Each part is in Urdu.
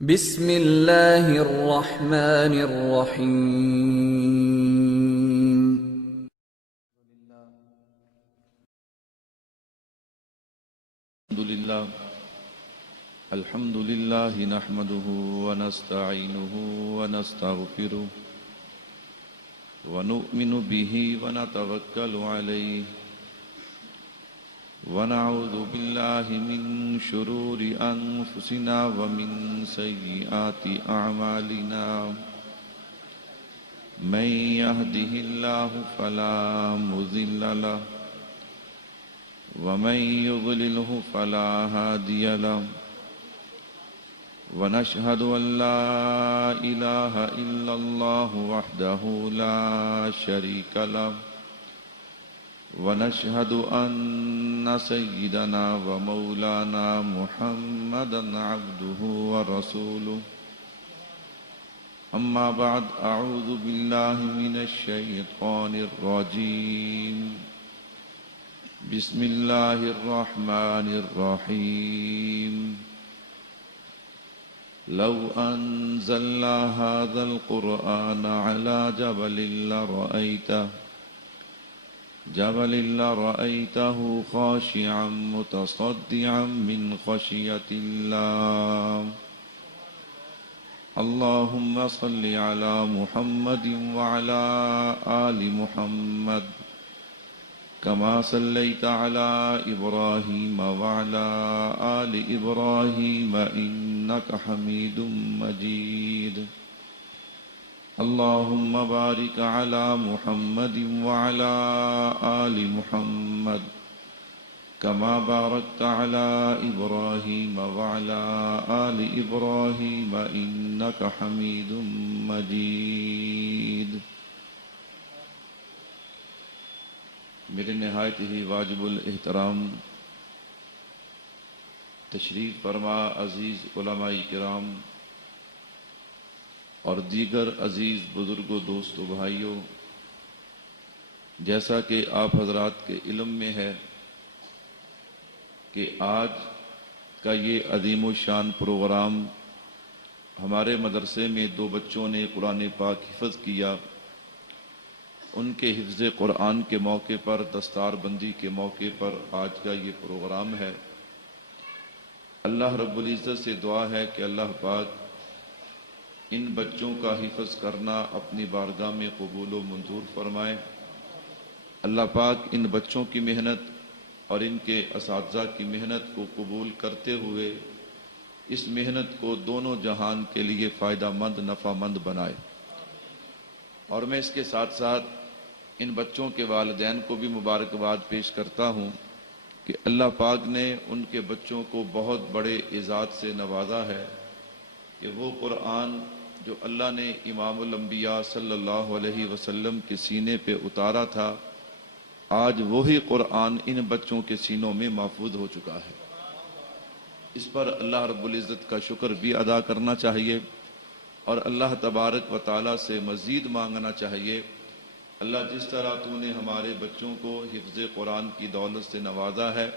بسم اللہ الرحمن الرحیم۔ الحمد لله نحمده ونستعينه ونستغفره ونؤمن به ونتوكل عليه ونعوذ بالله من شرور أنفسنا ومن سيئات أعمالنا من يهده الله فلا مضل له ومن يضلله فلا هادي له ونشهد أن لا إله إلا الله وحده لا شريك له ونشهد أن سيدنا ومولانا محمدا عبده ورسوله أما بعد أعوذ بالله من الشيطان الرجيم بسم الله الرحمن الرحيم لو أنزلنا هذا القرآن على جبل لرأيته خاشعا متصدعا من خشية الله اللهم صل على محمد وعلى آل محمد كما صليت على إبراهيم وعلى آل إبراهيم إنك حميد مجيد اللهم بارك على محمد وعلى آل محمد كما باركت على إبراهيم وعلى آل إبراهيم إنك حميد مجيد۔ میرے نہایت ہی واجب الاحترام تشریف فرما عزیز علماء کرام اور دیگر عزیز بزرگوں دوستوں بھائیوں، جیسا کہ آپ حضرات کے علم میں ہے کہ آج کا یہ عظیم الشان پروگرام ہمارے مدرسے میں 2 بچوں نے قرآن پاک حفظ کیا، ان کے حفظ قرآن کے موقع پر، دستار بندی کے موقع پر آج کا یہ پروگرام ہے۔ اللہ رب العزت سے دعا ہے کہ اللہ پاک ان بچوں کا حفظ کرنا اپنی بارگاہ میں قبول و منظور فرمائے۔ اللہ پاک ان بچوں کی محنت اور ان کے اساتذہ کی محنت کو قبول کرتے ہوئے اس محنت کو دونوں جہان کے لیے فائدہ مند، نفع مند بنائے۔ اور میں اس کے ساتھ ساتھ ان بچوں کے والدین کو بھی مبارکباد پیش کرتا ہوں کہ اللہ پاک نے ان کے بچوں کو بہت بڑے اعزاز سے نوازا ہے کہ وہ قرآن جو اللہ نے امام الانبیاء صلی اللہ علیہ وسلم کے سینے پہ اتارا تھا، آج وہی قرآن ان بچوں کے سینوں میں محفوظ ہو چکا ہے۔ اس پر اللہ رب العزت کا شکر بھی ادا کرنا چاہیے اور اللہ تبارک و تعالیٰ سے مزید مانگنا چاہیے۔ اللہ جس طرح تو نے ہمارے بچوں کو حفظ قرآن کی دولت سے نوازا ہے،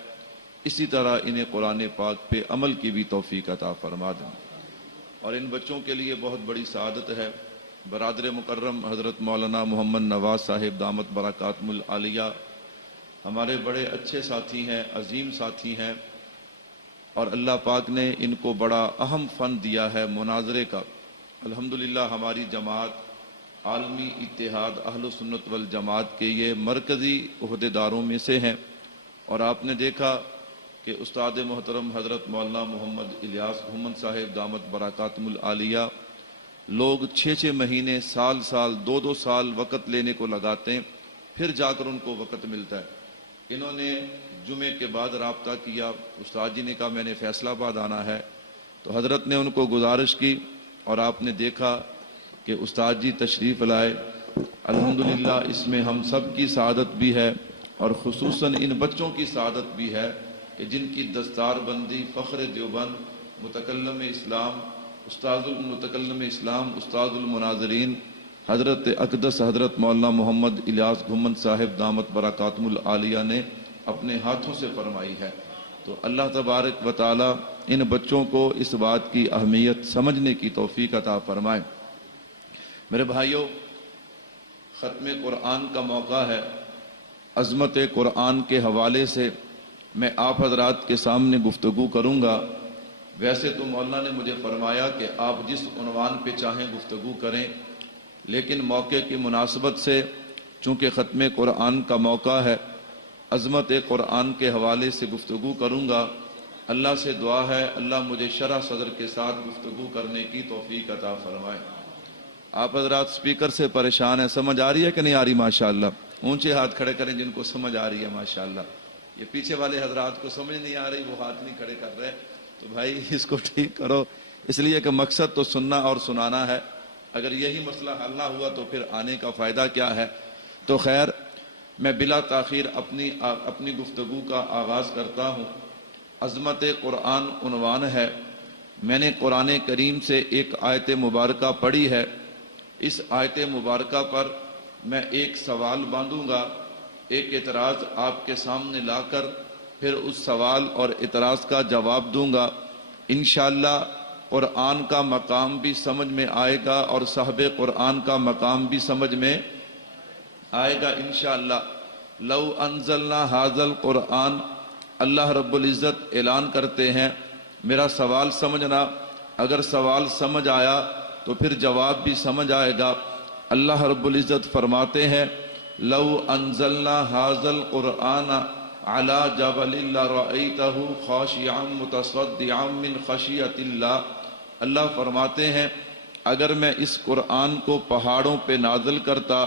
اسی طرح انہیں قرآن پاک پہ عمل کی بھی توفیق عطا فرما دیں۔ اور ان بچوں کے لیے بہت بڑی سعادت ہے، برادر مکرم حضرت مولانا محمد نواز صاحب دامت برکاتہم العالیہ ہمارے بڑے اچھے ساتھی ہیں، عظیم ساتھی ہیں، اور اللہ پاک نے ان کو بڑا اہم فن دیا ہے مناظرے کا۔ الحمدللہ ہماری جماعت عالمی اتحاد اہل سنت والجماعت کے یہ مرکزی عہدیداروں میں سے ہیں، اور آپ نے دیکھا کہ استاد محترم حضرت مولانا محمد الیاس گھومن صاحب دامت برکاتہم العالیہ لوگ 6 مہینے، سال 2 سال وقت لینے کو لگاتے ہیں، پھر جا کر ان کو وقت ملتا ہے۔ انہوں نے جمعے کے بعد رابطہ کیا، استاد جی نے کہا میں نے فیصل آباد آنا ہے، تو حضرت نے ان کو گزارش کی اور آپ نے دیکھا کہ استاد جی تشریف لائے۔ الحمدللہ اس میں ہم سب کی سعادت بھی ہے اور خصوصاً ان بچوں کی سعادت بھی ہے کہ جن کی دستار بندی فخر دیوبند متکلم اسلام استاد المناظرین حضرت اقدس حضرت مولانا محمد الیاس گھومن صاحب دامت برکاتہم العالیہ نے اپنے ہاتھوں سے فرمائی ہے۔ تو اللہ تبارک و تعالی ان بچوں کو اس بات کی اہمیت سمجھنے کی توفیق عطا فرمائے۔ میرے بھائیوں، ختم قرآن کا موقع ہے۔ عظمت قرآن کے حوالے سے میں آپ حضرات کے سامنے گفتگو کروں گا۔ ویسے تو مولانا نے مجھے فرمایا کہ آپ جس عنوان پہ چاہیں گفتگو کریں، لیکن موقع کی مناسبت سے چونکہ ختم قرآن کا موقع ہے، عظمت قرآن کے حوالے سے گفتگو کروں گا۔ اللہ سے دعا ہے اللہ مجھے شرح صدر کے ساتھ گفتگو کرنے کی توفیق عطا فرمائے۔ آپ حضرات سپیکر سے پریشان ہیں، سمجھ آ رہی ہے کہ نہیں آ رہی؟ ماشاءاللہ اونچے ہاتھ کھڑے کریں جن کو سمجھ آ رہی ہے ماشاءاللہ۔ یہ پیچھے والے حضرات کو سمجھ نہیں آ رہی، وہ ہاتھ نہیں کھڑے کر رہے، تو بھائی اس کو ٹھیک کرو، اس لیے کہ مقصد تو سننا اور سنانا ہے۔ اگر یہی مسئلہ حل نہ ہوا تو پھر آنے کا فائدہ کیا ہے؟ تو خیر، میں بلا تاخیر اپنی گفتگو کا آغاز کرتا ہوں۔ عظمت قرآن عنوان ہے۔ میں نے قرآن کریم سے ایک آیت مبارکہ پڑھی ہے۔ اس آیت مبارکہ پر میں ایک سوال باندھوں گا، ایک اعتراض آپ کے سامنے لا کر پھر اس سوال اور اعتراض کا جواب دوں گا۔ انشاءاللہ قرآن کا مقام بھی سمجھ میں آئے گا اور صاحب قرآن کا مقام بھی سمجھ میں آئے گا انشاءاللہ۔ لو انزلنا ھذا القرآن، اللہ رب العزت اعلان کرتے ہیں، میرا سوال سمجھنا، اگر سوال سمجھ آیا تو پھر جواب بھی سمجھ آئے گا۔ اللہ رب العزت فرماتے ہیں لو انزلنا ھذا القرآن علی جبل لرأیتہ خاشعا متصدعا من خشیۃ اللہ۔ اللہ فرماتے ہیں اگر میں اس قرآن کو پہاڑوں پہ نازل کرتا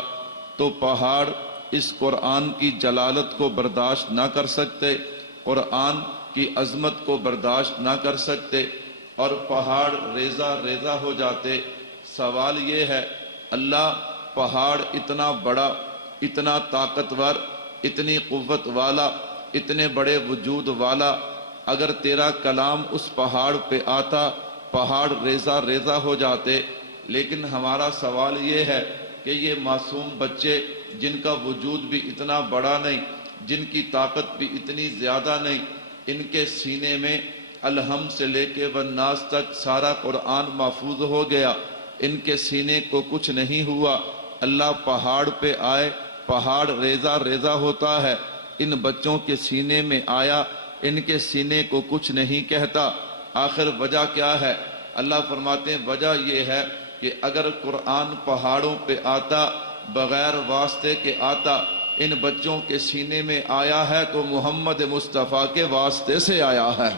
تو پہاڑ اس قرآن کی جلالت کو برداشت نہ کر سکتے، قرآن کی عظمت کو برداشت نہ کر سکتے اور پہاڑ ریزہ ریزہ ہو جاتے۔ سوال یہ ہے اللہ پہاڑ اتنا بڑا، اتنا طاقتور، اتنی قوت والا، اتنے بڑے وجود والا، اگر تیرا کلام اس پہاڑ پہ آتا پہاڑ ریزہ ریزہ ہو جاتے، لیکن ہمارا سوال یہ ہے کہ یہ معصوم بچے جن کا وجود بھی اتنا بڑا نہیں، جن کی طاقت بھی اتنی زیادہ نہیں، ان کے سینے میں الحم سے لے کے والناس تک سارا قرآن محفوظ ہو گیا، ان کے سینے کو کچھ نہیں ہوا۔ اللہ پہاڑ پہ آئے، پہاڑ ریزہ ریزہ ہوتا ہے، ان بچوں کے سینے میں آیا، ان کے سینے کو کچھ نہیں کہتا۔ آخر وجہ کیا ہے؟ اللہ فرماتے ہیں وجہ یہ ہے کہ اگر قرآن پہاڑوں پہ آتا، بغیر واسطے کے آتا، ان بچوں کے سینے میں آیا ہے تو محمد مصطفیٰ کے واسطے سے آیا ہے۔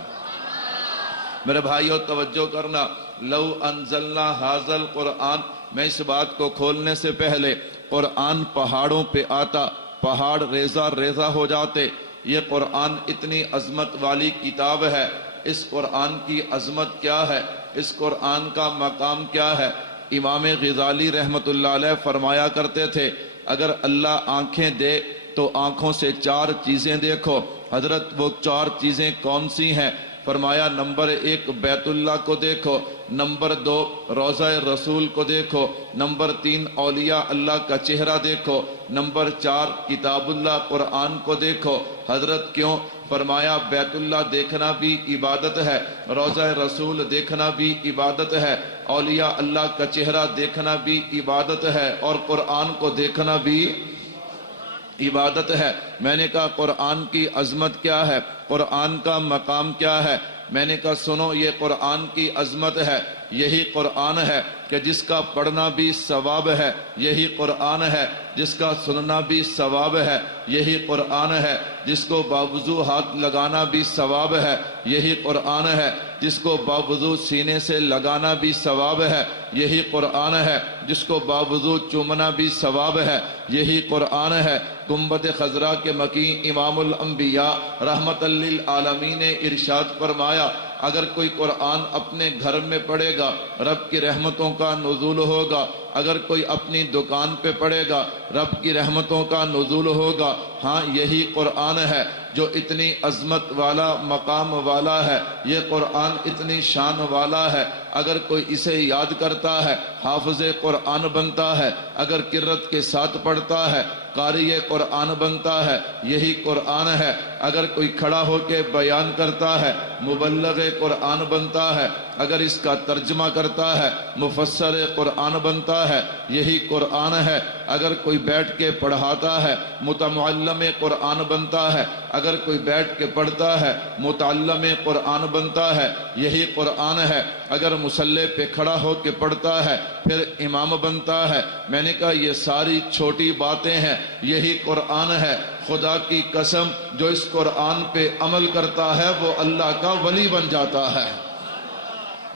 میرے بھائیو توجہ کرنا، لو انزلنا ھذا القرآن، میں اس بات کو کھولنے سے پہلے قرآن پہاڑوں پہ آتا پہاڑ ریزہ ریزہ ہو جاتے۔ یہ قرآن اتنی عظمت والی کتاب ہے، اس قرآن کی عظمت کیا ہے، اس قرآن کا مقام کیا ہے؟ امام غزالی رحمت اللہ علیہ فرمایا کرتے تھے اگر اللہ آنکھیں دے تو آنکھوں سے 4 چیزیں دیکھو۔ حضرت وہ 4 چیزیں کون سی ہیں؟ فرمایا نمبر 1 بیت اللہ کو دیکھو، نمبر 2 روضہ رسول کو دیکھو، نمبر 3 اولیاء اللہ کا چہرہ دیکھو، نمبر 4 کتاب اللہ قرآن کو دیکھو۔ حضرت کیوں؟ فرمایا بیت اللہ دیکھنا بھی عبادت ہے، روضہ رسول دیکھنا بھی عبادت ہے، اولیاء اللہ کا چہرہ دیکھنا بھی عبادت ہے، اور قرآن کو دیکھنا بھی عبادت ہے۔ میں نے کہا قرآن کی عظمت کیا ہے، قرآن کا مقام کیا ہے؟ میں نے کہا سنو، یہ قرآن کی عظمت ہے، یہی قرآن ہے کہ جس کا پڑھنا بھی ثواب ہے، یہی قرآن ہے جس کا سننا بھی ثواب ہے، یہی قرآن ہے جس کو باوضو ہاتھ لگانا بھی ثواب ہے، یہی قرآن ہے جس کو باوضو سینے سے لگانا بھی ثواب ہے، یہی قرآن ہے جس کو باوضو چومنا بھی ثواب ہے، یہی قرآن ہے۔ گنبد خضرا کے مکین امام الانبیاء رحمت للعالمین نے ارشاد فرمایا اگر کوئی قرآن اپنے گھر میں پڑھے گا رب کی رحمتوں کا نزول ہوگا، اگر کوئی اپنی دکان پہ پڑھے گا رب کی رحمتوں کا نزول ہوگا۔ ہاں یہی قرآن ہے جو اتنی عظمت والا مقام والا ہے، یہ قرآن اتنی شان والا ہے۔ اگر کوئی اسے یاد کرتا ہے حافظ قرآن بنتا ہے، اگر قرت کے ساتھ پڑھتا ہے قاری قرآن بنتا ہے، یہی قرآن ہے۔ اگر کوئی کھڑا ہو کے بیان کرتا ہے مبلغ قرآن بنتا ہے، اگر اس کا ترجمہ کرتا ہے مفسر قرآن بنتا ہے، یہی قرآن ہے۔ اگر کوئی بیٹھ کے پڑھاتا ہے متعلم قرآن بنتا ہے، اگر کوئی بیٹھ کے پڑھتا ہے متعلم قرآن بنتا ہے، یہی قرآن ہے۔ اگر مصلی پہ کھڑا ہو کے پڑھتا ہے پھر امام بنتا ہے۔ میں نے کہا یہ ساری چھوٹی باتیں ہیں، یہی قرآن ہے۔ خدا کی قسم جو اس قرآن پہ عمل کرتا ہے وہ اللہ کا ولی بن جاتا ہے۔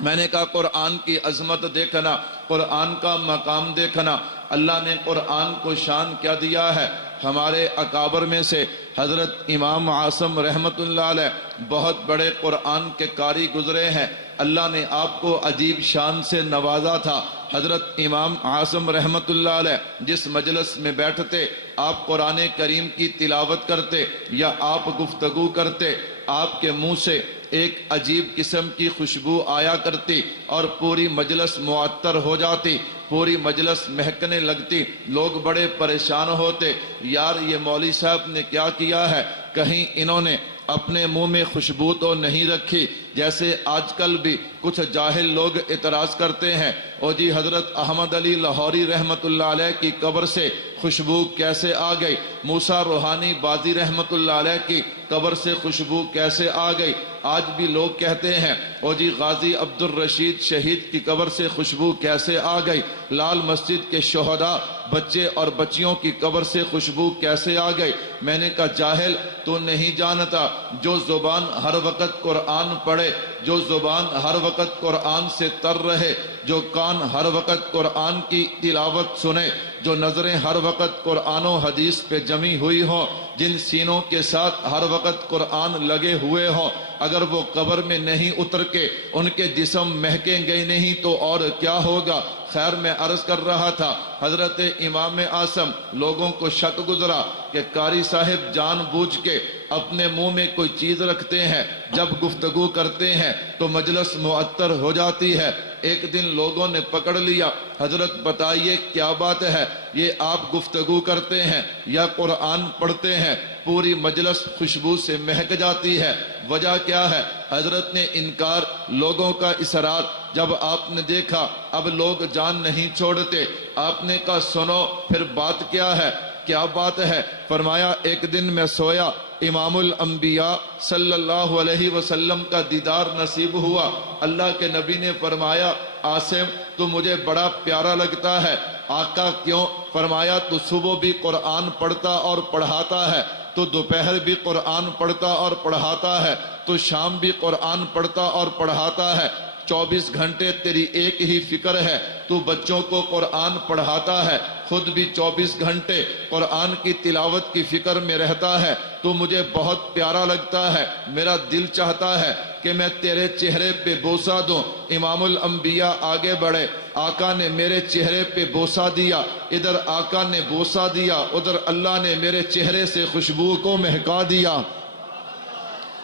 میں نے کہا قرآن کی عظمت دیکھنا، قرآن کا مقام دیکھنا۔ اللہ نے قرآن کو شان کیا دیا ہے۔ ہمارے اکابر میں سے حضرت امام عاصم رحمت اللہ علیہ بہت بڑے قرآن کے قاری گزرے ہیں۔ اللہ نے آپ کو عجیب شان سے نوازا تھا۔ حضرت امام عاصم رحمت اللہ علیہ جس مجلس میں بیٹھتے، آپ قرآن کریم کی تلاوت کرتے یا آپ گفتگو کرتے، آپ کے منہ سے ایک عجیب قسم کی خوشبو آیا کرتی اور پوری مجلس معطر ہو جاتی، پوری مجلس مہکنے لگتی۔ لوگ بڑے پریشان ہوتے، یار یہ مولوی صاحب نے کیا کیا ہے، کہیں انہوں نے اپنے منہ میں خوشبو تو نہیں رکھی۔ جیسے آج کل بھی کچھ جاہل لوگ اعتراض کرتے ہیں، او جی حضرت احمد علی لاہوری رحمت اللہ علیہ کی قبر سے خوشبو کیسے آ گئی، موسیٰ روحانی بازی رحمت اللہ علیہ کی قبر سے خوشبو کیسے آ گئی۔ آج بھی لوگ کہتے ہیں او جی غازی عبد الرشید شہید کی قبر سے خوشبو کیسے آ گئی، لال مسجد کے شہداء بچے اور بچیوں کی قبر سے خوشبو کیسے آ گئی۔ میں نے کہا جاہل تو نہیں جانتا، جو زبان ہر وقت قرآن پڑھے، جو زبان ہر وقت قرآن سے تر رہے، جو کان ہر وقت قرآن کی تلاوت سنے، جو نظریں ہر وقت قرآن و حدیث پہ جمی ہوئی ہوں، جن سینوں کے ساتھ ہر وقت قرآن لگے ہوئے ہوں، اگر وہ قبر میں نہیں اتر کے ان کے جسم مہکیں گے نہیں تو اور کیا ہوگا۔ خیر میں عرض کر رہا تھا حضرت امام اعظم، لوگوں کو شک گزرا کہ قاری صاحب جان بوجھ کے اپنے منہ میں کوئی چیز رکھتے ہیں، جب گفتگو کرتے ہیں تو مجلس معطر ہو جاتی ہے۔ ایک دن لوگوں نے پکڑ لیا، حضرت بتائیے کیا بات ہے، یہ آپ گفتگو کرتے ہیں یا قرآن پڑھتے ہیں، پوری مجلس خوشبو سے مہک جاتی ہے، وجہ کیا ہے؟ حضرت نے انکار، لوگوں کا اصرار۔ جب آپ نے دیکھا اب لوگ جان نہیں چھوڑتے، آپ نے کہا سنو پھر بات کیا ہے؟ کیا بات ہے؟ فرمایا ایک دن میں سویا، امام الانبیاء صلی اللہ علیہ وسلم کا دیدار نصیب ہوا۔ اللہ کے نبی نے فرمایا عاصم تو مجھے بڑا پیارا لگتا ہے۔ آقا کیوں؟ فرمایا تو صبح بھی قرآن پڑھتا اور پڑھاتا ہے، تو دوپہر بھی قرآن پڑھتا اور پڑھاتا ہے، تو شام بھی قرآن پڑھتا اور پڑھاتا ہے، 24 گھنٹے تیری ایک ہی فکر ہے، تو بچوں کو قرآن پڑھاتا ہے، خود بھی 24 گھنٹے قرآن کی تلاوت کی فکر میں رہتا ہے، تو مجھے بہت پیارا لگتا ہے، میرا دل چاہتا ہے کہ میں تیرے چہرے پہ بوسہ دوں۔ امام الانبیاء آگے بڑھے، آقا نے میرے چہرے پہ بوسہ دیا، ادھر آقا نے بوسہ دیا، ادھر اللہ نے میرے چہرے سے خوشبو کو مہکا دیا۔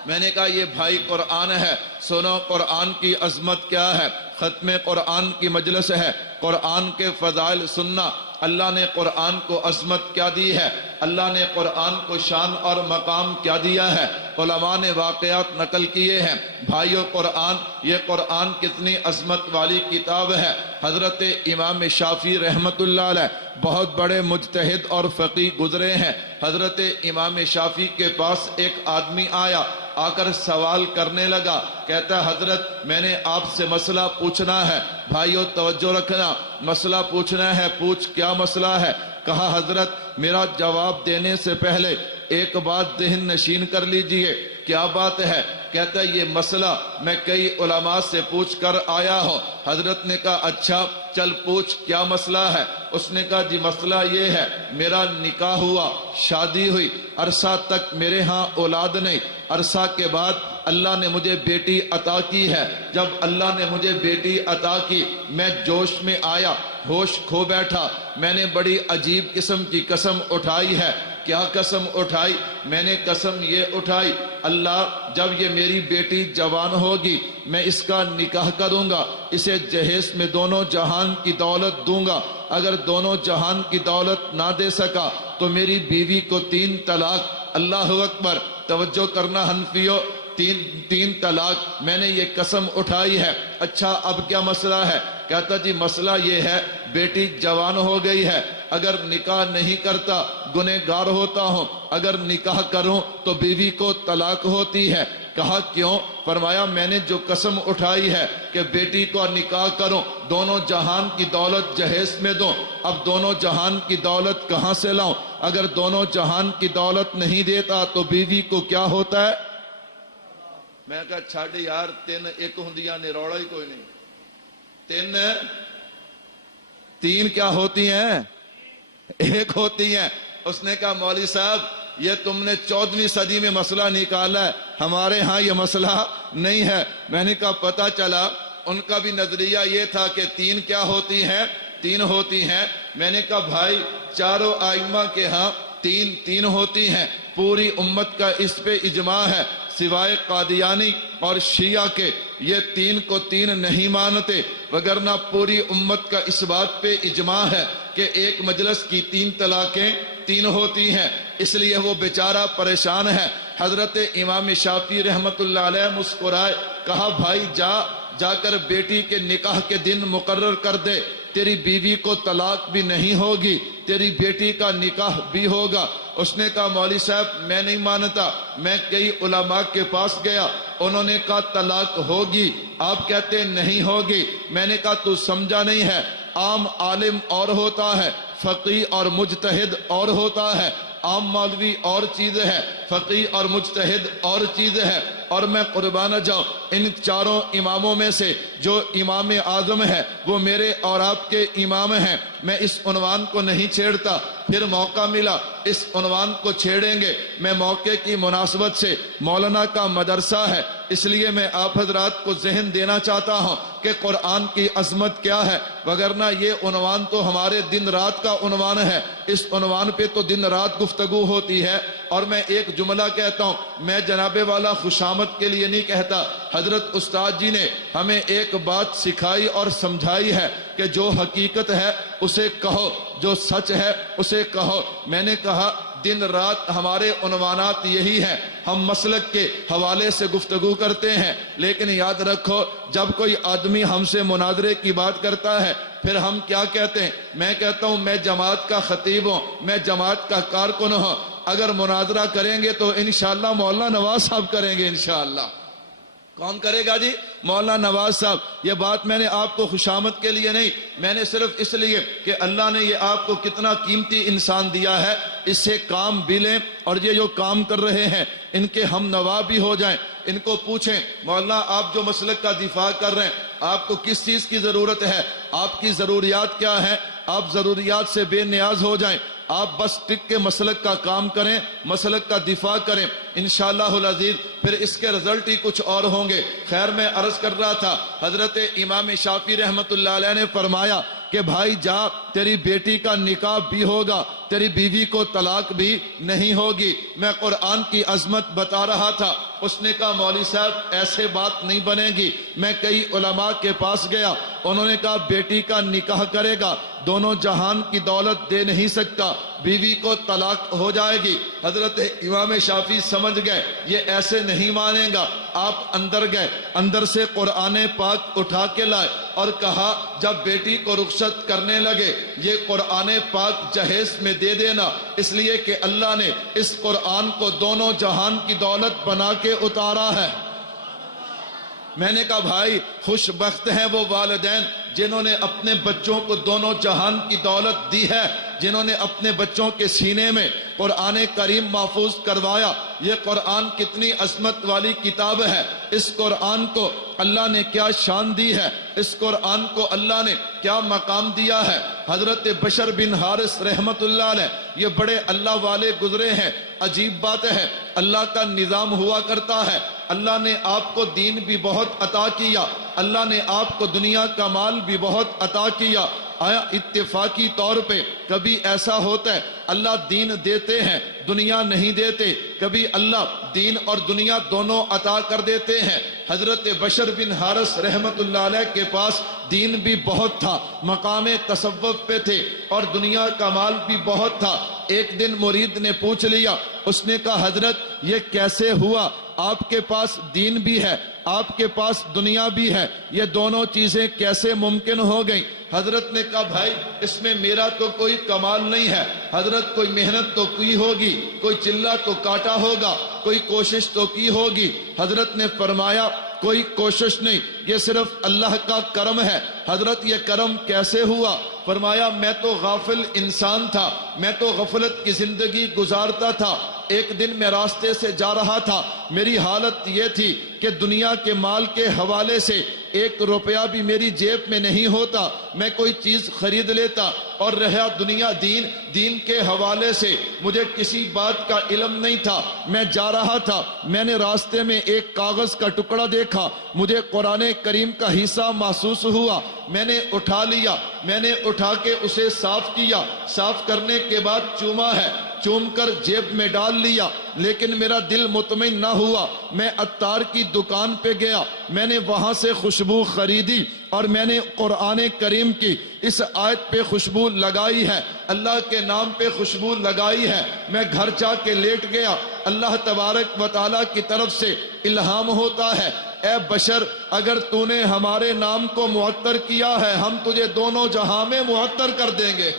میں نے کہا یہ بھائی قرآن ہے، سنو قرآن کی عظمت کیا ہے۔ ختم قرآن کی مجلس ہے، قرآن کے فضائل سننا۔ اللہ نے قرآن کو عظمت کیا دی ہے، اللہ نے قرآن کو شان اور مقام کیا دیا ہے، علماء نے واقعات نقل کیے ہیں۔ بھائیو قرآن، یہ قرآن کتنی عظمت والی کتاب ہے۔ حضرت امام شافعی رحمت اللہ علیہ بہت بڑے مجتہد اور فقیہ گزرے ہیں۔ حضرت امام شافعی کے پاس ایک آدمی آیا، آ کر سوال کرنے لگا، کہتا حضرت میں نے آپ سے مسئلہ پوچھنا ہے۔ بھائیو توجہ رکھنا، مسئلہ پوچھنا ہے، پوچھ کیا مسئلہ ہے؟ کہا حضرت میرا جواب دینے سے پہلے ایک بات ذہن نشین کر لیجئے۔ کیا بات ہے؟ کہتا یہ مسئلہ میں کئی علماء سے پوچھ کر آیا ہوں۔ حضرت نے کہا اچھا چل پوچھ کیا مسئلہ ہے؟ اس نے کہا جی مسئلہ یہ ہے، میرا نکاح ہوا، شادی ہوئی، عرصہ تک میرے ہاں اولاد نہیں، عرصہ کے بعد اللہ نے مجھے بیٹی عطا کی ہے۔ جب اللہ نے مجھے بیٹی عطا کی میں جوش میں آیا، ہوش کھو بیٹھا، میں نے بڑی عجیب قسم کی قسم اٹھائی ہے، کیا قسم اٹھائی؟ میں نے قسم یہ اٹھائی اللہ جب یہ میری بیٹی جوان ہوگی میں اس کا نکاح کروں گا، اسے جہیز میں دونوں جہان کی دولت دوں گا، اگر دونوں جہان کی دولت نہ دے سکا تو میری بیوی کو 3 طلاق۔ اللہ اکبر، توجہ کرنا حنفیوں، تین طلاق میں نے یہ قسم اٹھائی ہے۔ اچھا اب کیا مسئلہ ہے؟ کہتا جی مسئلہ یہ ہے بیٹی جوان ہو گئی ہے، اگر نکاح نہیں کرتا گنہگار ہوتا ہوں، اگر نکاح کروں تو بیوی کو طلاق ہوتی ہے۔ کہا کیوں؟ فرمایا میں نے جو قسم اٹھائی ہے کہ بیٹی کو نکاح کروں، دونوں جہان کی دولت جہیز میں دوں، اب دونوں جہان کی دولت کہاں سے لاؤں؟ اگر دونوں جہان کی دولت نہیں دیتا تو بیوی کو کیا ہوتا ہے؟ میں کہا چھاڑ یار 3 ایک ہندیاں نے روڑا ہی کوئی نہیں، 3 کیا ہوتی ہیں؟ 1 ہوتی ہیں۔ اس نے کہا مولوی صاحب یہ تم نے 14ویں صدی میں مسئلہ نکالا ہے، ہمارے ہاں یہ مسئلہ نہیں ہے۔ میں نے کہا پتہ چلا ان کا بھی نظریہ یہ تھا کہ 3 کیا ہوتی ہیں؟ 3 ہوتی ہیں۔ میں نے کہا بھائی چاروں ائمہ کے ہاں 3 ہوتی ہیں، پوری امت کا اس پہ اجماع ہے سوائے قادیانی اور شیعہ کے، یہ 3 کو 3 نہیں مانتے، وگرنہ پوری امت کا اس بات پہ اجماع ہے کہ ایک مجلس کی 3 طلاقیں 3 ہوتی ہیں، اس لیے وہ بیچارہ پریشان ہے۔ حضرت امام شافعی رحمت اللہ علیہ مسکرائے، کہا بھائی جا کر بیٹی کے نکاح کے دن مقرر کر دے، تیری بیوی کو طلاق بھی نہیں ہوگی، تیری بیٹی کا نکاح بھی ہوگا۔ اس نے کہا مولوی صاحب میں نہیں مانتا، میں کئی علماء کے پاس گیا، انہوں نے کہا طلاق ہوگی، آپ کہتے نہیں ہوگی۔ میں نے کہا تو سمجھا نہیں ہے، عام عالم اور ہوتا ہے، فقیہ اور مجتہد اور ہوتا ہے، عام مولوی اور چیز ہے، فقیہ اور مجتہد اور چیز ہے، اور میں قربان جاؤں ان 4 اماموں میں سے جو امام اعظم ہے وہ میرے اور آپ کے امام ہیں۔ میں اس عنوان کو نہیں چھیڑتا، پھر موقع ملا اس عنوان کو چھیڑیں گے۔ میں موقع کی مناسبت سے مولانا کا مدرسہ ہے اس لیے میں آپ حضرات کو ذہن دینا چاہتا ہوں کہ قرآن کی عظمت کیا ہے، وگرنہ یہ عنوان تو ہمارے دن رات کا عنوان ہے، اس عنوان پہ تو دن رات گفتگو ہوتی ہے۔ اور میں ایک جملہ کہتا ہوں، میں جناب والا خوشامد کے لیے نہیں کہتا، حضرت استاد جی نے ہمیں ایک بات سکھائی اور سمجھائی ہے کہ جو حقیقت ہے اسے کہو، جو سچ ہے اسے کہو۔ میں نے کہا دن رات ہمارے عنوانات یہی ہیں، ہم مسلک کے حوالے سے گفتگو کرتے ہیں، لیکن یاد رکھو جب کوئی آدمی ہم سے مناظرے کی بات کرتا ہے پھر ہم کیا کہتے ہیں؟ میں کہتا ہوں میں جماعت کا خطیب ہوں، میں جماعت کا کارکن ہوں، اگر مناظرہ کریں گے تو انشاءاللہ مولانا نواز صاحب کریں گے انشاءاللہ۔ کون کرے گا جی؟ مولانا نواز صاحب۔ یہ بات میں نے آپ کو خوشامد کے لیے نہیں، میں نے صرف اس لیے کہ اللہ نے یہ آپ کو کتنا قیمتی انسان دیا ہے، اس سے کام بھی لیں، اور یہ جو کام کر رہے ہیں ان کے ہم نوا بھی ہو جائیں۔ ان کو پوچھیں مولانا آپ جو مسلک کا دفاع کر رہے ہیں آپ کو کس چیز کی ضرورت ہے، آپ کی ضروریات کیا ہیں، آپ ضروریات سے بے نیاز ہو جائیں، آپ بس ٹک کے مسلک کا کام کریں، مسلک کا دفاع کریں، انشاءاللہ العزیز پھر اس کے رزلٹ ہی کچھ اور ہوں گے۔ خیر میں عرض کر رہا تھا حضرت امام شافعی رحمت اللہ علیہ نے فرمایا کہ بھائی جا تیری بیٹی کا نکاح بھی ہوگا، تیری بیوی کو طلاق بھی نہیں ہوگی۔ میں قرآن کی عظمت بتا رہا تھا، اس نے کہا مولوی صاحب ایسے بات نہیں بنے گی۔ میں کئی علماء کے پاس گیا، انہوں نے کہا بیٹی کا نکاح کرے گا، دونوں جہان کی دولت دے نہیں سکتا، بیوی کو طلاق ہو جائے گی۔ حضرت امام شافعی سمجھ گئے یہ ایسے نہیں مانے گا، آپ اندر گئے، اندر سے قرآن پاک اٹھا کے لائے اور کہا جب بیٹی کو رخصت کرنے لگے یہ قرآن پاک جہیز میں دے دینا، اس لیے کہ اللہ نے اس قرآن کو دونوں جہان کی دولت بنا کے اتارا ہے۔ میں نے کہا بھائی خوش بخت ہیں وہ والدین جنہوں نے اپنے بچوں کو دونوں جہان کی دولت دی ہے، جنہوں نے اپنے بچوں کے سینے میں قرآن کریم محفوظ کروایا۔ یہ قرآن کتنی عظمت والی کتاب ہے، اس قرآن کو اللہ نے کیا شان دی ہے، اس قرآن کو اللہ نے کیا مقام دیا ہے۔ حضرت بشر بن حارث رحمت اللہ علیہ یہ بڑے اللہ والے گزرے ہیں۔ عجیب بات ہے، اللہ کا نظام ہوا کرتا ہے، اللہ نے آپ کو دین بھی بہت عطا کیا، اللہ نے آپ کو دنیا کا مال بھی بہت عطا کیا۔ آیا اتفاقی طور پہ کبھی ایسا ہوتا ہے اللہ دین دیتے ہیں، دنیا نہیں دیتے، کبھی اللہ دین اور دنیا دونوں عطا کر دیتے ہیں۔ حضرت بشر بن حارث رحمت اللہ علیہ کے پاس دین بھی بہت تھا، مقام تصوف پہ تھے اور دنیا کا مال بھی بہت تھا۔ ایک دن مرید نے پوچھ لیا، اس نے کہا حضرت یہ کیسے ہوا؟ آپ کے پاس دین بھی ہے، آپ کے پاس دنیا بھی ہے، یہ دونوں چیزیں کیسے ممکن ہو گئیں؟ حضرت نے کہا بھائی اس میں میرا تو کوئی کمال نہیں ہے، حضرت کوئی محنت تو کی ہوگی، کوئی چلہ تو کاٹا ہوگا، کوئی کوشش تو کی ہوگی۔ حضرت نے فرمایا کوئی کوشش نہیں، یہ صرف اللہ کا کرم ہے۔ حضرت یہ کرم کیسے ہوا؟ فرمایا میں تو غافل انسان تھا، میں تو غفلت کی زندگی گزارتا تھا۔ ایک دن میں راستے سے جا رہا تھا، میری حالت یہ تھی کہ دنیا کے مال کے حوالے سے 1 روپیہ بھی میری جیب میں نہیں ہوتا، میں کوئی چیز خرید لیتا، اور رہا دنیا دین کے حوالے سے مجھے کسی بات کا علم نہیں تھا۔ میں جا رہا تھا، میں نے راستے میں ایک کاغذ کا ٹکڑا دیکھا، مجھے قرآن کریم کا حصہ محسوس ہوا، میں نے اٹھا لیا، میں نے اٹھا کے اسے صاف کیا، صاف کرنے کے بعد چوما ہے، چوم کر جیب میں ڈال لیا، لیکن میرا دل مطمئن نہ ہوا۔ میں عطار کی دکان پہ گیا، میں نے وہاں سے خوشبو خریدی اور میں نے قرآن کریم کی اس آیت پہ خوشبو لگائی ہے، اللہ کے نام پہ خوشبو لگائی ہے۔ میں گھر جا کے لیٹ گیا، اللہ تبارک و تعالیٰ کی طرف سے الہام ہوتا ہے، اے بشر اگر تو نے ہمارے نام کو معطر کیا ہے ہم تجھے دونوں جہاں میں معطر کر دیں گے،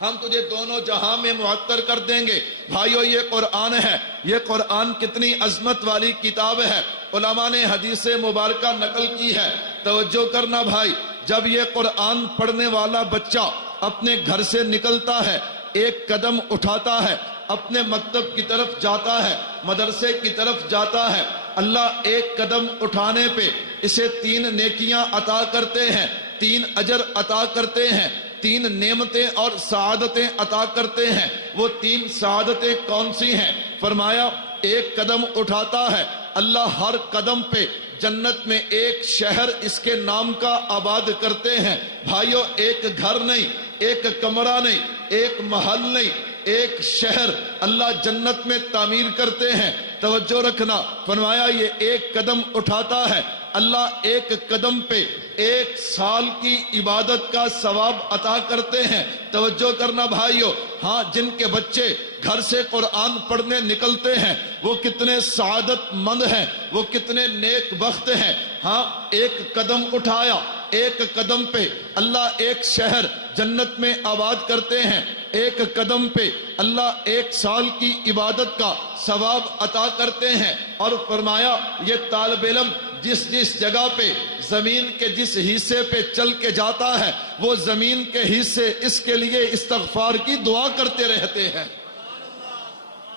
ہم تجھے دونوں جہاں میں معطر کر دیں گے۔ بھائیو یہ قرآن ہے، یہ قرآن کتنی عظمت والی کتاب ہے، علماء نے حدیث مبارکہ نقل کی ہے۔ توجہ کرنا بھائی، جب یہ قرآن پڑھنے والا بچہ اپنے گھر سے نکلتا ہے، ایک قدم اٹھاتا ہے، اپنے مکتب کی طرف جاتا ہے، مدرسے کی طرف جاتا ہے، اللہ ایک قدم اٹھانے پہ اسے 3 نیکیاں عطا کرتے ہیں، 3 اجر عطا کرتے ہیں، 3 نعمتیں اور سعادتیں عطا کرتے ہیں۔ وہ 3 سعادتیں کون سی ہیں؟ فرمایا ایک قدم اٹھاتا ہے، اللہ ہر قدم پہ جنت میں ایک شہر اس کے نام کا آباد کرتے ہیں۔ بھائیو ایک گھر نہیں، ایک کمرہ نہیں، ایک محل نہیں، ایک شہر اللہ جنت میں تعمیر کرتے ہیں۔ توجہ رکھنا، فرمایا یہ ایک قدم اٹھاتا ہے، اللہ ایک قدم پہ 1 سال کی عبادت کا ثواب عطا کرتے ہیں۔ توجہ کرنا بھائیو، ہاں جن کے بچے گھر سے قرآن پڑھنے نکلتے ہیں وہ کتنے سعادت مند ہیں، وہ کتنے نیک بخت ہیں۔ ہاں ایک قدم اٹھایا، ایک قدم پہ اللہ ایک شہر جنت میں آباد کرتے ہیں، ایک قدم پہ اللہ 1 سال کی عبادت کا ثواب عطا کرتے ہیں۔ اور فرمایا یہ طالب علم جس جگہ پہ زمین کے جس حصے پہ چل کے جاتا ہے وہ زمین کے حصے اس کے لیے استغفار کی دعا کرتے رہتے ہیں۔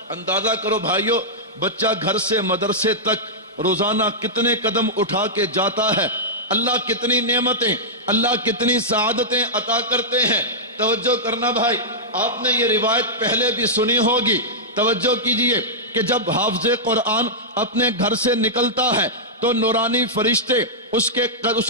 اندازہ کرو بھائیو، بچہ گھر سے مدرسے تک روزانہ کتنے قدم اٹھا کے جاتا ہے، اللہ کتنی نعمتیں، اللہ کتنی سعادتیں عطا کرتے ہیں۔ توجہ کرنا بھائی، آپ نے یہ روایت پہلے بھی سنی ہوگی، توجہ کیجئے کہ جب حافظ قرآن اپنے گھر سے نکلتا ہے تو نورانی فرشتے اس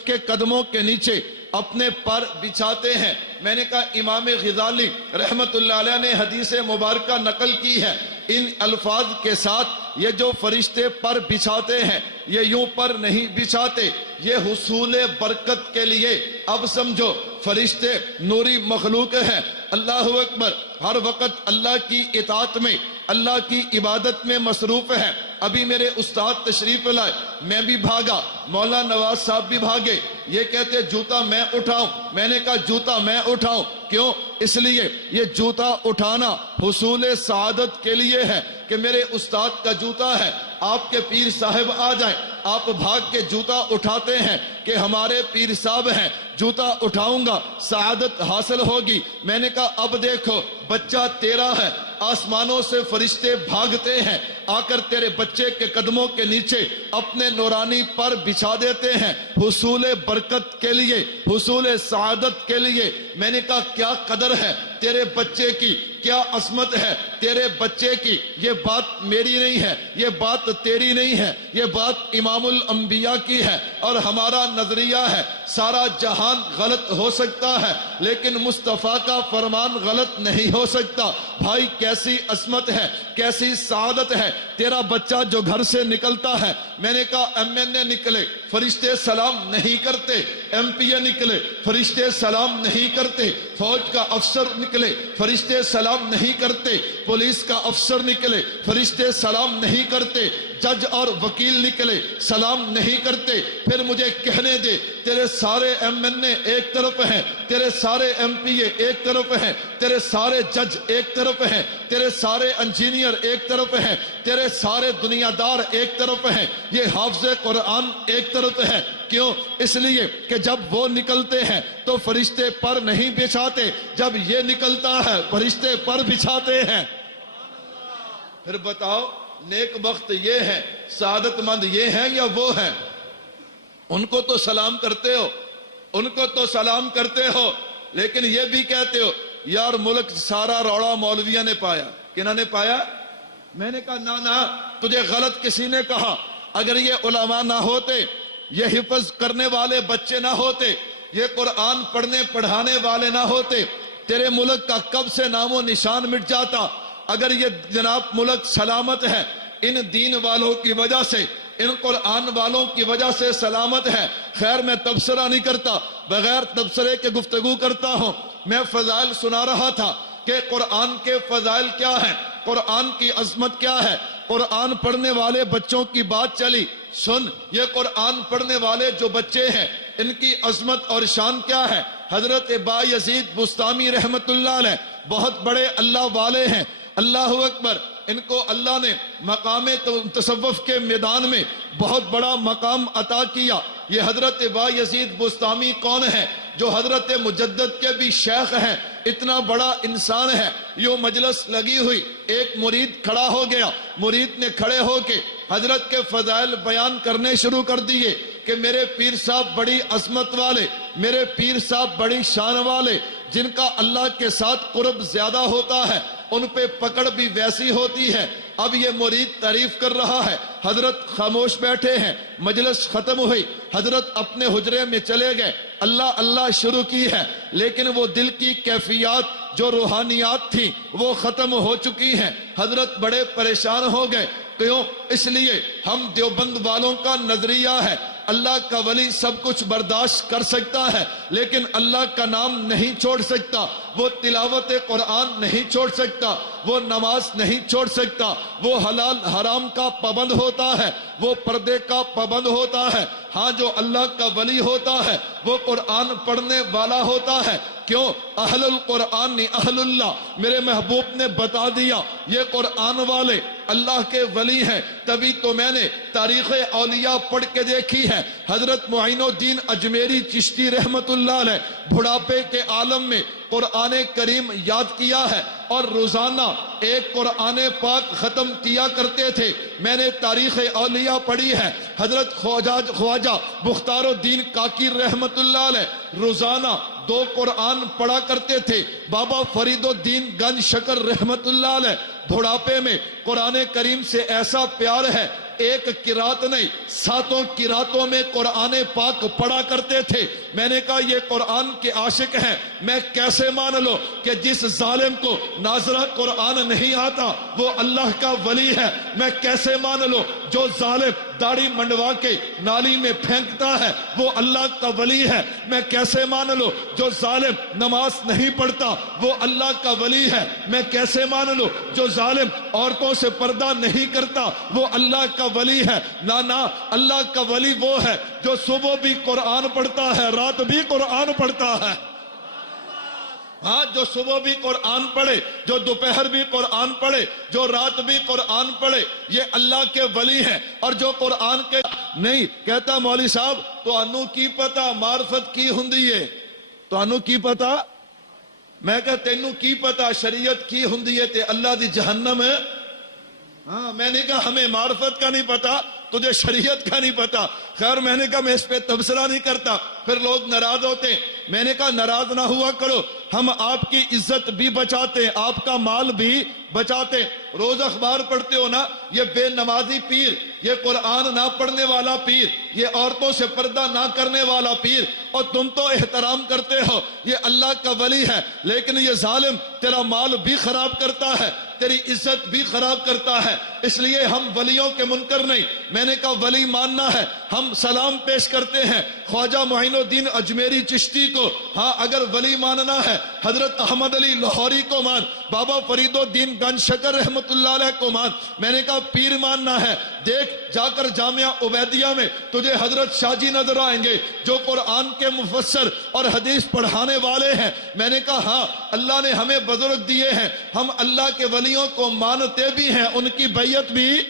کے قدموں کے نیچے اپنے پر بچھاتے ہیں۔ میں نے کہا امام غزالی رحمت اللہ علیہ نے حدیث مبارکہ نقل کی ہے، ان الفاظ کے ساتھ یہ جو فرشتے پر بچھاتے ہیں یہ یوں پر نہیں بچھاتے، یہ حصول برکت کے لیے۔ اب سمجھو فرشتے نوری مخلوق ہیں، اللہ اکبر، ہر وقت اللہ کی اطاعت میں، اللہ کی عبادت میں مصروف ہے۔ ابھی میرے استاد تشریف لائے، میں بھی بھاگا، مولانا نواز صاحب بھی بھاگے، یہ کہتے جوتا میں اٹھاؤں، میں نے کہا جوتا میں اٹھاؤں، کیوں؟ اس لیے یہ جوتا اٹھانا حصول سعادت کے لیے ہے کہ میرے استاد کا جوتا ہے، آپ کے پیر صاحب آ جائیں، آپ بھاگ کے جوتا اٹھاتے ہیں کہ ہمارے پیر صاحب ہیں، جوتا اٹھاؤں گا سعادت حاصل ہوگی۔ میں نے کہا اب دیکھو بچہ تیرا ہے، آسمانوں سے فرشتے بھاگتے ہیں، آ کر تیرے بچے کے قدموں کے نیچے اپنے نورانی پر بچھا دیتے ہیں حصول برکت کے لیے، حصول سعادت کے لیے۔ میں نے کہا کیا قدر ہے تیرے بچے کی کیا عظمت ہے، تیرے بچے کی یہ بات میری نہیں ہے، یہ بات تیری نہیں ہے، یہ بات امام الانبیاء کی ہے۔ اور ہمارا نظریہ ہے سارا جہان غلط ہو سکتا ہے لیکن مصطفیٰ کا فرمان غلط نہیں ہو سکتا۔ بھائی کیسی عظمت ہے، کیسی سعادت ہے، تیرا بچہ جو گھر سے نکلتا ہے، میں نے کہا ایم این اے نکلے فرشتے سلام نہیں کرتے، ایم پی اے نکلے فرشتے سلام نہیں کرتے، فوج کا افسر نکلے فرشتے سلام نہیں کرتے، پولیس کا افسر نکلے فرشتے سلام نہیں کرتے، جج اور وکیل نکلے سلام نہیں کرتے۔ پھر مجھے کہنے دے تیرے سارے ایم این اے ایک طرف ہیں، تیرے سارے ایم پی اے ایک طرف ہیں، تیرے سارے جج ایک طرف ہیں، تیرے سارے انجینئر ایک طرف ہیں، تیرے سارے دنیا دار ایک طرف ہیں، یہ حافظ قرآن ایک طرف ہے۔ کیوں؟ اس لیے کہ جب وہ نکلتے ہیں تو فرشتے پر نہیں بچھاتے، جب یہ نکلتا ہے فرشتے پر بچھاتے ہیں۔ پھر بتاؤ نیک بخت یہ ہے، سعادت مند یہ ہیں یا وہ ہیں؟ ان کو تو سلام کرتے ہو، ان کو تو سلام کرتے ہو، لیکن یہ بھی کہتے ہو یار ملک سارا روڑا مولویوں نے پایا۔ کنہوں نے پایا؟ میں نے کہا نہ تجھے غلط کسی نے کہا۔ اگر یہ علماء نہ ہوتے، یہ حفظ کرنے والے بچے نہ ہوتے، یہ قرآن پڑھنے پڑھانے والے نہ ہوتے، تیرے ملک کا کب سے نام و نشان مٹ جاتا۔ اگر یہ جناب ملک سلامت ہے ان دین والوں کی وجہ سے، ان قرآن والوں کی وجہ سے سلامت ہے۔ خیر میں تبصرہ نہیں کرتا، بغیر تبصرے کے گفتگو کرتا ہوں۔ میں فضائل سنا رہا تھا کہ قرآن کے فضائل کیا ہیں، قرآن کی عظمت کیا ہے۔ قرآن پڑھنے والے بچوں کی بات چلی، سن یہ قرآن پڑھنے والے جو بچے ہیں ان کی عظمت اور شان کیا ہے۔ حضرت با یزید بستامی رحمت اللہ علیہ بہت بڑے اللہ والے ہیں، اللہ اکبر۔ ان کو اللہ نے مقام تصوف کے میدان میں بہت بڑا مقام عطا کیا۔ یہ حضرت با یزید بستامی کون ہے؟ جو حضرت مجدد کے بھی شیخ ہیں، اتنا بڑا انسان ہے۔ یوں مجلس لگی ہوئی، ایک مرید کھڑا ہو گیا، مرید نے کھڑے ہو کے حضرت کے فضائل بیان کرنے شروع کر دیے کہ میرے پیر صاحب بڑی عظمت والے، میرے پیر صاحب بڑی شان والے، جن کا اللہ کے ساتھ قرب زیادہ ہوتا ہے ان پہ پکڑ بھی ویسی ہوتی ہے۔ اب یہ مرید تعریف کر رہا ہے، حضرت خاموش بیٹھے ہیں، مجلس ختم ہوئی، حضرت اپنے حجرے میں چلے گئے، اللہ اللہ شروع کی ہے، لیکن وہ دل کی کیفیات جو روحانیات تھی وہ ختم ہو چکی ہیں۔ حضرت بڑے پریشان ہو گئے۔ کیوں؟ اس لیے ہم دیوبند والوں کا نظریہ ہے اللہ کا ولی سب کچھ برداشت کر سکتا ہے لیکن اللہ کا نام نہیں چھوڑ سکتا، وہ تلاوت قرآن نہیں چھوڑ سکتا، وہ نماز نہیں چھوڑ سکتا، وہ حلال حرام کا پابند ہوتا ہے، وہ پردے کا پابند ہوتا ہے۔ ہاں جو اللہ کا ولی ہوتا ہے وہ قرآن پڑھنے والا ہوتا ہے۔ کیوں؟ اہل القرآن اہل اللہ، میرے محبوب نے بتا دیا یہ قرآن والے اللہ کے ولی ہیں۔ تبھی تو میں نے تاریخ اولیاء پڑھ کے دیکھی ہے۔ حضرت معین الدین اجمیری چشتی رحمت اللہ علیہ بڑھاپے کے عالم میں قرآن کریم یاد کیا ہے اور روزانہ ایک قرآن پاک ختم کیا کرتے تھے۔ میں نے تاریخ اولیاء پڑھی ہے۔ حضرت خواجہ بختار الدین کاکی رحمت اللہ علیہ روزانہ 2 قرآن پڑھا کرتے تھے۔ بابا فرید الدین گنج شکر رحمت اللہ علیہ بڑھاپے میں قرآن کریم سے ایسا پیار ہے، ایک قرات نہیں 7 قراتوں میں قرآن پاک پڑھا کرتے تھے۔ میں نے کہا یہ قرآن کے عاشق ہیں، میں کیسے مان لو کہ جس ظالم کو ناظرہ قرآن نہیں آتا وہ اللہ کا ولی ہے؟ میں کیسے مان لو جو ظالم داڑھی منڈوا کے نالی میں پھینکتا ہے وہ اللہ کا ولی ہے؟ میں کیسے مان لو جو ظالم نماز نہیں پڑھتا وہ اللہ کا ولی ہے؟ میں کیسے مان لو جو ظالم عورتوں سے پردہ نہیں کرتا وہ اللہ کا ولی ہے؟ نہ اللہ کا ولی وہ ہے جو صبح بھی قرآن پڑھتا ہے رات بھی قرآن پڑھتا ہے۔ ہاں جو صبح بھی قرآن پڑھے، جو دوپہر بھی قرآن پڑھے، جو رات بھی قرآن پڑھے، یہ اللہ کے ولی ہیں۔ اور جو قرآن کے نہیں کہتا مولوی صاحب تو انو کی پتا معرفت کی ہوندی ہے، تو انو کی پتا؟ میں کہا تینوں کی پتا شریعت کی ہوندی ہے تے اللہ دی جہنم ہے؟ ہاں میں نے کہا ہمیں معرفت کا نہیں پتا، تجھے شریعت کا نہیں پتا۔ خیر میں نے کہا میں اس پہ تبصرہ نہیں کرتا۔ پھر لوگ ناراض ہوتے ہیں۔ میں نے کہا ناراض نہ ہوا کرو، ہم آپ کی عزت بھی بچاتے ہیں، آپ کا مال بھی بچاتے ہیں۔ روز اخبار پڑھتے ہو نا، یہ بے نمازی پیر، یہ قرآن نہ پڑھنے والا پیر، یہ عورتوں سے پردہ نہ کرنے والا پیر، اور تم تو احترام کرتے ہو یہ اللہ کا ولی ہے، لیکن یہ ظالم تیرا مال بھی خراب کرتا ہے، تیری عزت بھی خراب کرتا ہے۔ اس لیے ہم ولیوں کے منکر نہیں۔ میں نے کہا ولی ماننا ہے، ہم سلام پیش کرتے ہیں خواجہ معین الدین اجمیری چشتی کو، ہاں اگر ولی ماننا ہے حضرت احمد علی لاہوری کو مان، بابا فرید الدین گنج شکر رحمت اللہ علیہ کو مان۔ میں نے کہا پیر ماننا ہے، دیکھ جا کر جامعہ عبیدیہ میں تجھے حضرت شاہ جی نظر آئیں گے جو قرآن کے مفسر اور حدیث پڑھانے والے ہیں۔ میں نے کہا ہاں اللہ نے ہمیں بزرگ دیے ہیں، ہم اللہ کے ولیوں کو مانتے بھی ہیں، ان کی بیعت بھی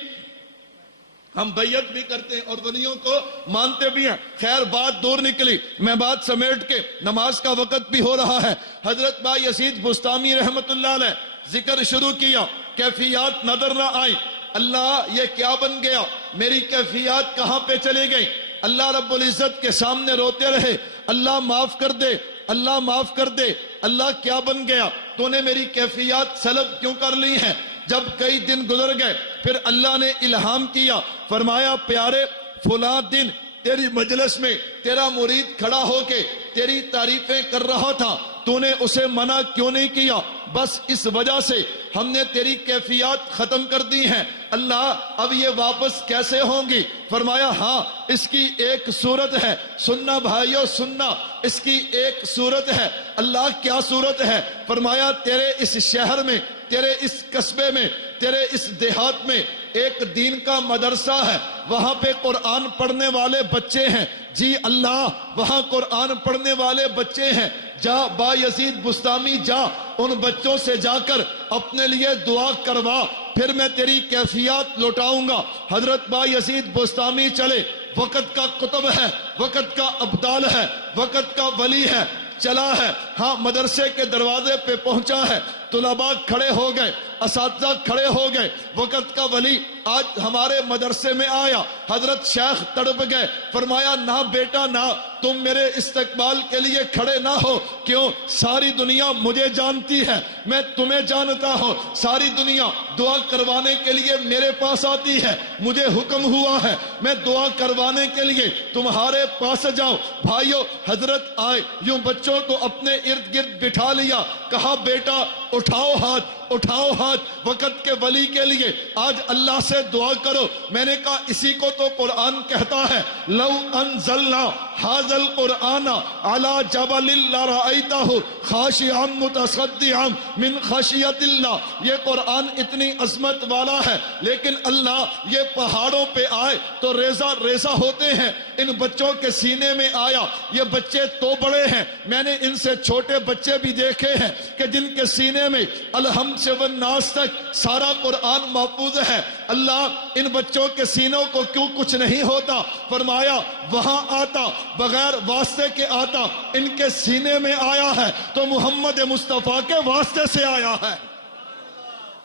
ہم بیعت بھی کرتے ہیں اور ولیوں کو مانتے بھی ہیں۔ خیر بات دور نکلی، میں بات سمیٹ کے، نماز کا وقت بھی ہو رہا ہے، حضرت با یزید بستامی رحمت اللہ علیہ ذکر شروع کیا، کیفیات نظر نہ آئی، اللہ یہ کیا بن گیا، میری کیفیات کہاں پہ چلے گئی؟ اللہ رب العزت کے سامنے روتے رہے، اللہ معاف کر دے، اللہ معاف کر دے، اللہ کیا بن گیا، تو نے میری کیفیات سلب کیوں کر لی ہیں؟ جب کئی دن گزر گئے پھر اللہ نے الہام کیا، فرمایا پیارے فلاں دن تیری مجلس میں تیرا مرید کھڑا ہو کے تیری تعریفیں کر رہا تھا، تو نے اسے منع کیوں نہیں کیا؟ بس اس وجہ سے ہم نے تیری کیفیات ختم کر دی ہیں، اللہ اب یہ واپس کیسے ہوں گی؟ فرمایا ہاں اس کی ایک صورت ہے، سننا بھائیو سننا، اس کی ایک صورت ہے۔ اللہ کیا صورت ہے؟ فرمایا تیرے اس شہر میں، تیرے اس قصبے میں، تیرے اس دیہات میں ایک دین کا مدرسہ ہے، وہاں پہ قرآن پڑھنے والے بچے ہیں، جی اللہ وہاں قرآن پڑھنے والے بچے ہیں، جا با یزید بستامی جا ان بچوں سے جا کر اپنے لیے دعا کروا، پھر میں تیری کیفیات لوٹاؤں گا۔ حضرت با یزید بستامی چلے، وقت کا قطب ہے، وقت کا ابدال ہے، وقت کا ولی ہے، چلا ہے، ہاں مدرسے کے دروازے پہ پہنچا ہے، طلباء کھڑے ہو گئے، اساتذہ کھڑے ہو گئے، وقت کا ولی آج ہمارے مدرسے میں آیا، حضرت شیخ تڑپ گئے، فرمایا نہ بیٹا نہ، تم میرے استقبال کے لیے کھڑے نہ ہو، کیوں؟ ساری دنیا مجھے جانتی ہے، میں تمہیں جانتا ہوں، ساری دنیا دعا کروانے کے لیے میرے پاس آتی ہے، مجھے حکم ہوا ہے میں دعا کروانے کے لیے تمہارے پاس جاؤں۔ بھائیو حضرت آئے، یوں بچوں کو اپنے ارد گرد بٹھا لیا، کہا بیٹا اٹھاؤ ہاتھ، اٹھاؤ ہاتھ، وقت کے ولی کے لیے آج اللہ سے دعا کرو۔ میں نے کہا اسی کو تو قرآن کہتا ہے، لو انزلنا ھذا القرآن علی جبل لرأیتہ خاشعا متصدعا من خشیۃ اللہ۔ یہ قرآن اتنی عظمت والا ہے، لیکن اللہ یہ پہاڑوں پہ آئے تو ریزہ ریزہ ہوتے ہیں، ان بچوں کے سینے میں آیا، یہ بچے تو بڑے ہیں، میں نے ان سے چھوٹے بچے بھی دیکھے ہیں کہ جن کے سینے میں الحمد سے والناس تک سارا قرآن محفوظ ہے۔ اللہ ان بچوں کے سینوں کو کیوں کچھ نہیں ہوتا؟ فرمایا وہاں آتا، بغیر واسطے کے آتا، ان کے سینے میں آیا ہے تو محمد مصطفیٰ کے واسطے سے آیا ہے۔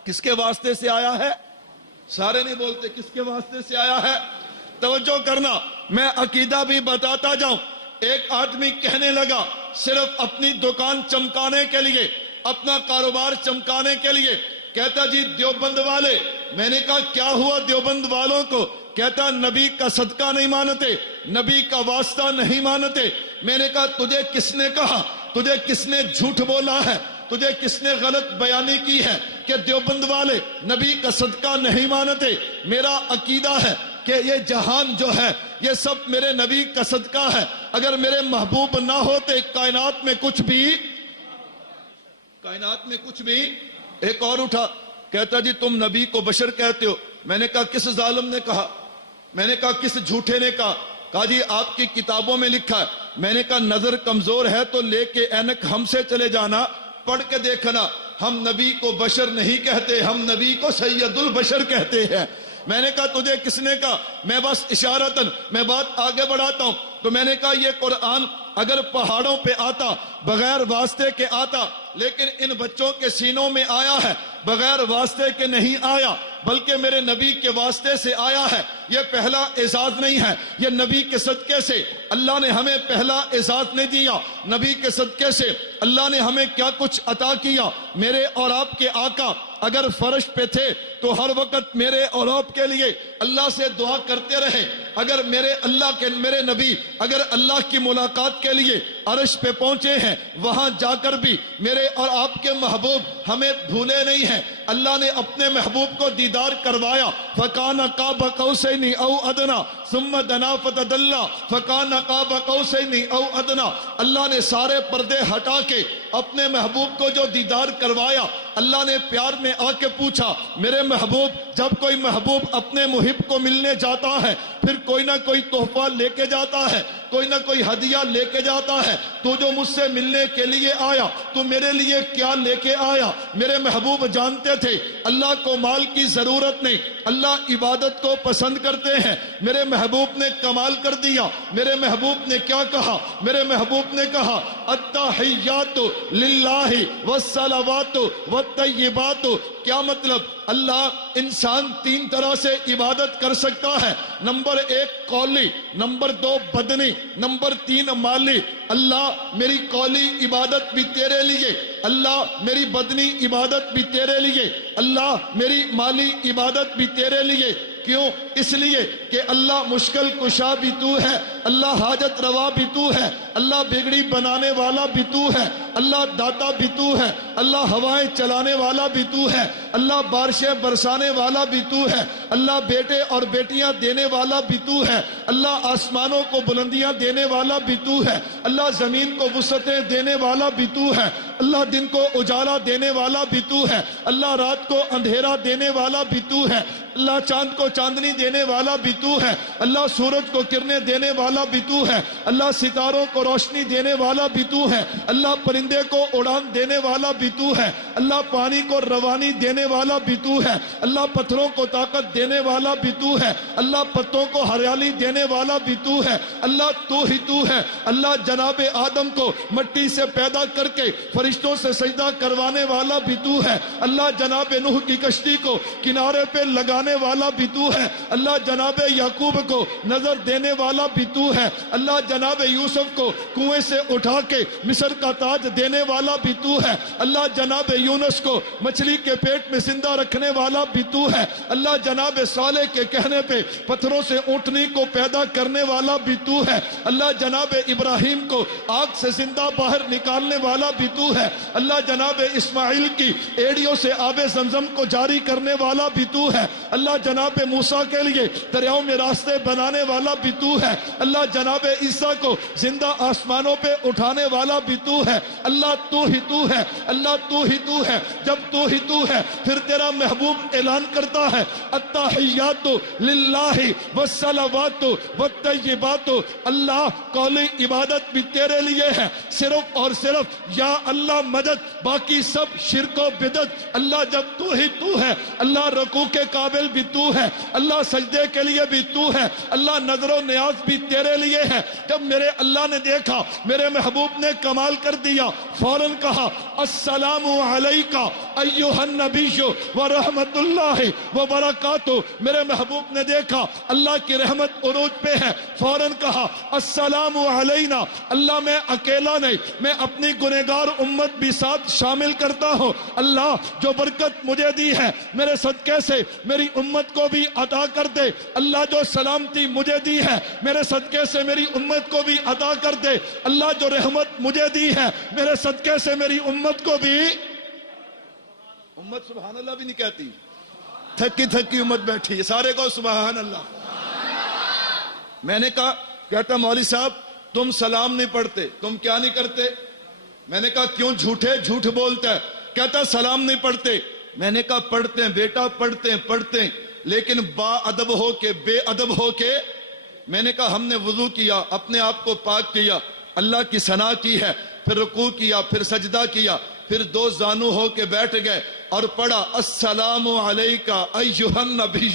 کس کے واسطے سے آیا ہے؟ سارے نہیں بولتے کس کے واسطے سے آیا ہے؟ توجہ کرنا، میں عقیدہ بھی بتاتا جاؤں۔ ایک آدمی کہنے لگا صرف اپنی دکان چمکانے کے لیے، اپنا کاروبار چمکانے کے لیے، کہتا جی دیوبند والے۔ میں نے کہا کیا ہوا دیوبند والوں کو؟ کہتا نبی کا صدقہ نہیں مانتے، نبی کا واسطہ نہیں مانتے۔ میں نے کہا تجھے کس نے کہا؟ تجھے کس نے جھوٹ بولا ہے؟ تجھے کس نے غلط بیانی کی ہے کہ دیوبند والے نبی کا صدقہ نہیں مانتے؟ میرا عقیدہ ہے کہ یہ جہان جو ہے یہ سب میرے نبی کا صدقہ ہے، اگر میرے محبوب نہ ہوتے کائنات میں کچھ بھی ایک اور اٹھا، کہتا جی تم نبی کو بشر کہتے ہو۔ میں نے کہا کس ظالم نے کہا؟ میں نے کہا کس جھوٹے نے کہا؟ کہا جی آپ کی کتابوں میں لکھا ہے۔ میں نے کہا نظر کمزور ہے تو لے کے اینک ہم سے چلے جانا، پڑھ کے دیکھنا، ہم نبی کو بشر نہیں کہتے، ہم نبی کو سید البشر کہتے ہیں۔ میں نے کہا تجھے کس نے کہا؟ میں بس اشارتاً میں بات آگے بڑھاتا ہوں۔ تو میں نے کہا یہ قرآن اگر پہاڑوں پہ آتا، بغیر واسطے کے آتا، لیکن ان بچوں کے سینوں میں آیا ہے، بغیر واسطے کے نہیں آیا۔ بلکہ میرے نبی کے واسطے سے آیا ہے۔ یہ پہلا اعزاز نہیں ہے، یہ نبی کے صدقے سے اللہ نے ہمیں پہلا اعزاز نہیں دیا۔ نبی کے صدقے سے اللہ نے ہمیں کیا کچھ عطا کیا۔ میرے اور آپ کے آقا اگر فرش پہ تھے تو ہر وقت میرے اور آپ کے لیے اللہ سے دعا کرتے رہے۔ اگر میرے نبی اگر اللہ کی ملاقات کے لیے عرش پہ پہنچے ہیں، وہاں جا کر بھی میرے اور آپ کے محبوب ہمیں بھولے نہیں ہیں۔ اللہ نے اپنے محبوب کو دیدار کروایا، فَكَانَ قَابَ قَوْسَيْنِ أَوْ أَدْنَىٰ ثُمَّ دَنَا فَتَدَلَّىٰ فَكَانَ قَابَ قَوْسَيْنِ أَوْ أَدْنَىٰ۔ اللہ نے سارے پردے ہٹا کے اپنے محبوب کو جو دیدار کروایا، اللہ نے پیار میں آ کے پوچھا، میرے محبوب، جب کوئی محبوب اپنے محب کو ملنے جاتا ہے پھر کوئی نہ کوئی تحفہ لے کے جاتا ہے، کوئی نہ کوئی ہدیہ لے کے جاتا ہے، تو جو مجھ سے ملنے کے لیے آیا تو میرے لیے کیا لے کے آیا؟ میرے محبوب جانتے تھے اللہ کو مال کی ضرورت نہیں، اللہ عبادت کو پسند کرتے ہیں۔ میرے محبوب نے کمال کر دیا۔ میرے محبوب نے کیا کہا؟ میرے محبوب نے کہا التحیات للہ والصلوات والطیبات۔ کیا مطلب؟ اللہ انسان تین طرح سے عبادت کر سکتا ہے، نمبر 1 قولی، نمبر 2 بدنی، نمبر 3 مالی۔ اللہ میری قولی عبادت بھی تیرے لیے، اللہ میری بدنی عبادت بھی تیرے لیے، اللہ میری مالی عبادت بھی تیرے لیے۔ کیوں؟ اس لیے کہ اللہ مشکل کشا بھی تو ہے، اللہ حاجت روا بھی تو ہے، اللہ بگڑی بنانے والا بھی تو ہے، اللہ داتا بھی تو ہے، اللہ ہوائیں چلانے والا بھی تو ہے، اللہ بارشیں برسانے والا بھی تو ہے، اللہ بیٹے اور بیٹیاں دینے والا بھی تو ہے، اللہ آسمانوں کو بلندیاں دینے والا بھی تو ہے، اللہ زمین کو وسعتیں دینے والا بھی تو ہے، اللہ دن کو اجالا دینے والا بھی تو ہے، اللہ رات کو اندھیرا دینے والا بھی تو ہے، اللہ چاند کو چاندنی دینے والا بھی تو ہے، اللہ سورج کو کرنے دینے والا بھی تو ہے، اللہ ستاروں کو روشنی دینے والا بھی تو ہے، اللہ پرندے کو اڑان دینے والا بھی تو ہے، اللہ پانی کو روانی دینے والا بھی تو ہے، اللہ پتھروں کو طاقت دینے والا بھی تو ہے، اللہ پتوں کو ہریالی دینے والا بھی تو ہے، اللہ تو ہی تو ہے۔ اللہ جناب آدم کو مٹی سے پیدا کر کے فرشتوں سے سجدہ کروانے والا بھی تو ہے، اللہ جناب نوح کی کشتی کو کنارے پہ لگانے والا بھی تو ہے، اللہ جناب یعقوب کو نظر دینے والا بھی تو ہے، اللہ جناب یوسف کو کنویں سے اٹھا کے مصر کا تاج دینے والا بھی تو ہے، اللہ جناب یونس کو مچھلی کے پیٹ میں زندہ رکھنے والا بھی تو ہے، اللہ جناب صالح کے کہنے پہ پتھروں سے اونٹنی کو پیدا کرنے والا بھی تو ہے، اللہ جناب ابراہیم کو آگ سے زندہ باہر نکالنے والا بھی تو ہے، اللہ جناب اسماعیل کی ایڑیوں سے آب زمزم کو جاری کرنے والا بھی تو ہے، اللہ جناب موسیٰ کے لیے دریاؤں میں راستے بنانے والا بھی تو ہے، اللہ جناب عیسیٰ کو زندہ آسمانوں پہ اٹھانے والا بھی تو ہے، اللہ تو ہی تو ہے، اللہ تو ہی تو ہے۔ جب تو ہی تو ہے پھر تیرا محبوب اعلان کرتا ہے التحیات للہ والصلوات والطیبات، اللہ قولی عبادت بھی تیرے لیے ہے، صرف اور صرف یا اللہ مدد، باقی سب شرک و بدعت۔ اللہ جب تو ہی تو ہے، اللہ رکوع کے قابل بھی تو ہے، اللہ سجدے کے لیے بھی تو ہے، اللہ نظر و نیاز بھی تیرے لیے ہے۔ جب میرے اللہ نے دیکھا میرے محبوب نے کمال کر دیا، فوراً کہا السلام علیکہ ایھا النبی ورحمت اللہ وبرکاتہ۔ میرے محبوب نے دیکھا اللہ کی رحمت عروج پہ ہے، فوراً کہا السلام علینا۔ اللہ میں اکیلا نہیں، میں اپنی گنہگار امت بھی ساتھ شامل کرتا ہوں۔ اللہ جو برکت مجھے دی ہے میرے صدقے سے میری امت کو بھی عطا کر دے، اللہ جو سلامتی مجھے دی ہے میرے صدقے سے میری امت کو بھی عطا کر دے، اللہ جو رحمت مجھے دی ہے میرے صدقے سے میری امت کو بھی۔ امت سبحان اللہ بھی نہیں کہتی، تھکی تھکی امت بیٹھی ہے، سارے کو سبحان اللہ۔ میں نے کہا، کہتا مولوی صاحب تم سلام نہیں پڑھتے، تم کیا نہیں کرتے؟ میں نے کہا کیوں جھوٹ بولتا ہے؟ کہتا سلام نہیں پڑھتے۔ میں نے کہا پڑھتے ہیں بیٹا، پڑھتے ہیں لیکن با ادب ہو کے، بے ادب ہو کے۔ میں نے کہا ہم نے وضو کیا، اپنے آپ کو پاک کیا، اللہ کی ثنا کی ہے، پھر رکوع کیا، پھر سجدہ کیا، پھر دو زانو ہو کے بیٹھ گئے اور پڑھا السلام علیکہ ایھا النبی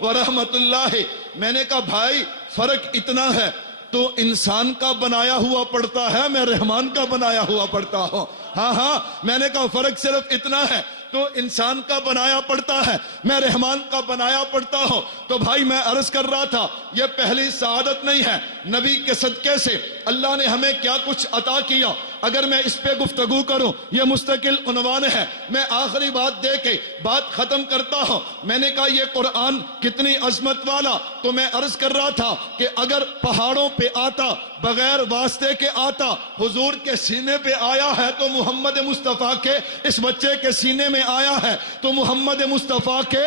ورحمت اللہ۔ میں نے کہا بھائی فرق اتنا ہے، تو انسان کا بنایا ہوا پڑھتا ہے، میں رحمان کا بنایا ہوا پڑھتا ہوں۔ ہاں میں نے کہا فرق صرف اتنا ہے، تو انسان کا بنایا پڑتا ہے، میں رحمان کا بنایا پڑتا ہوں۔ تو بھائی میں عرض کر رہا تھا یہ پہلی سعادت نہیں ہے، نبی کے صدقے سے اللہ نے ہمیں کیا کچھ عطا کیا، اگر میں اس پہ گفتگو کروں یہ مستقل عنوان ہے۔ میں آخری بات دے کے بات ختم کرتا ہوں۔ میں نے کہا یہ قرآن کتنی عظمت والا، تو میں عرض کر رہا تھا کہ اگر پہاڑوں پہ آتا، بغیر واسطے کے آتا، حضور کے سینے پہ آیا ہے تو محمد مصطفیٰ کے اس بچے کے سینے میں آیا ہے تو محمد مصطفیٰ کے۔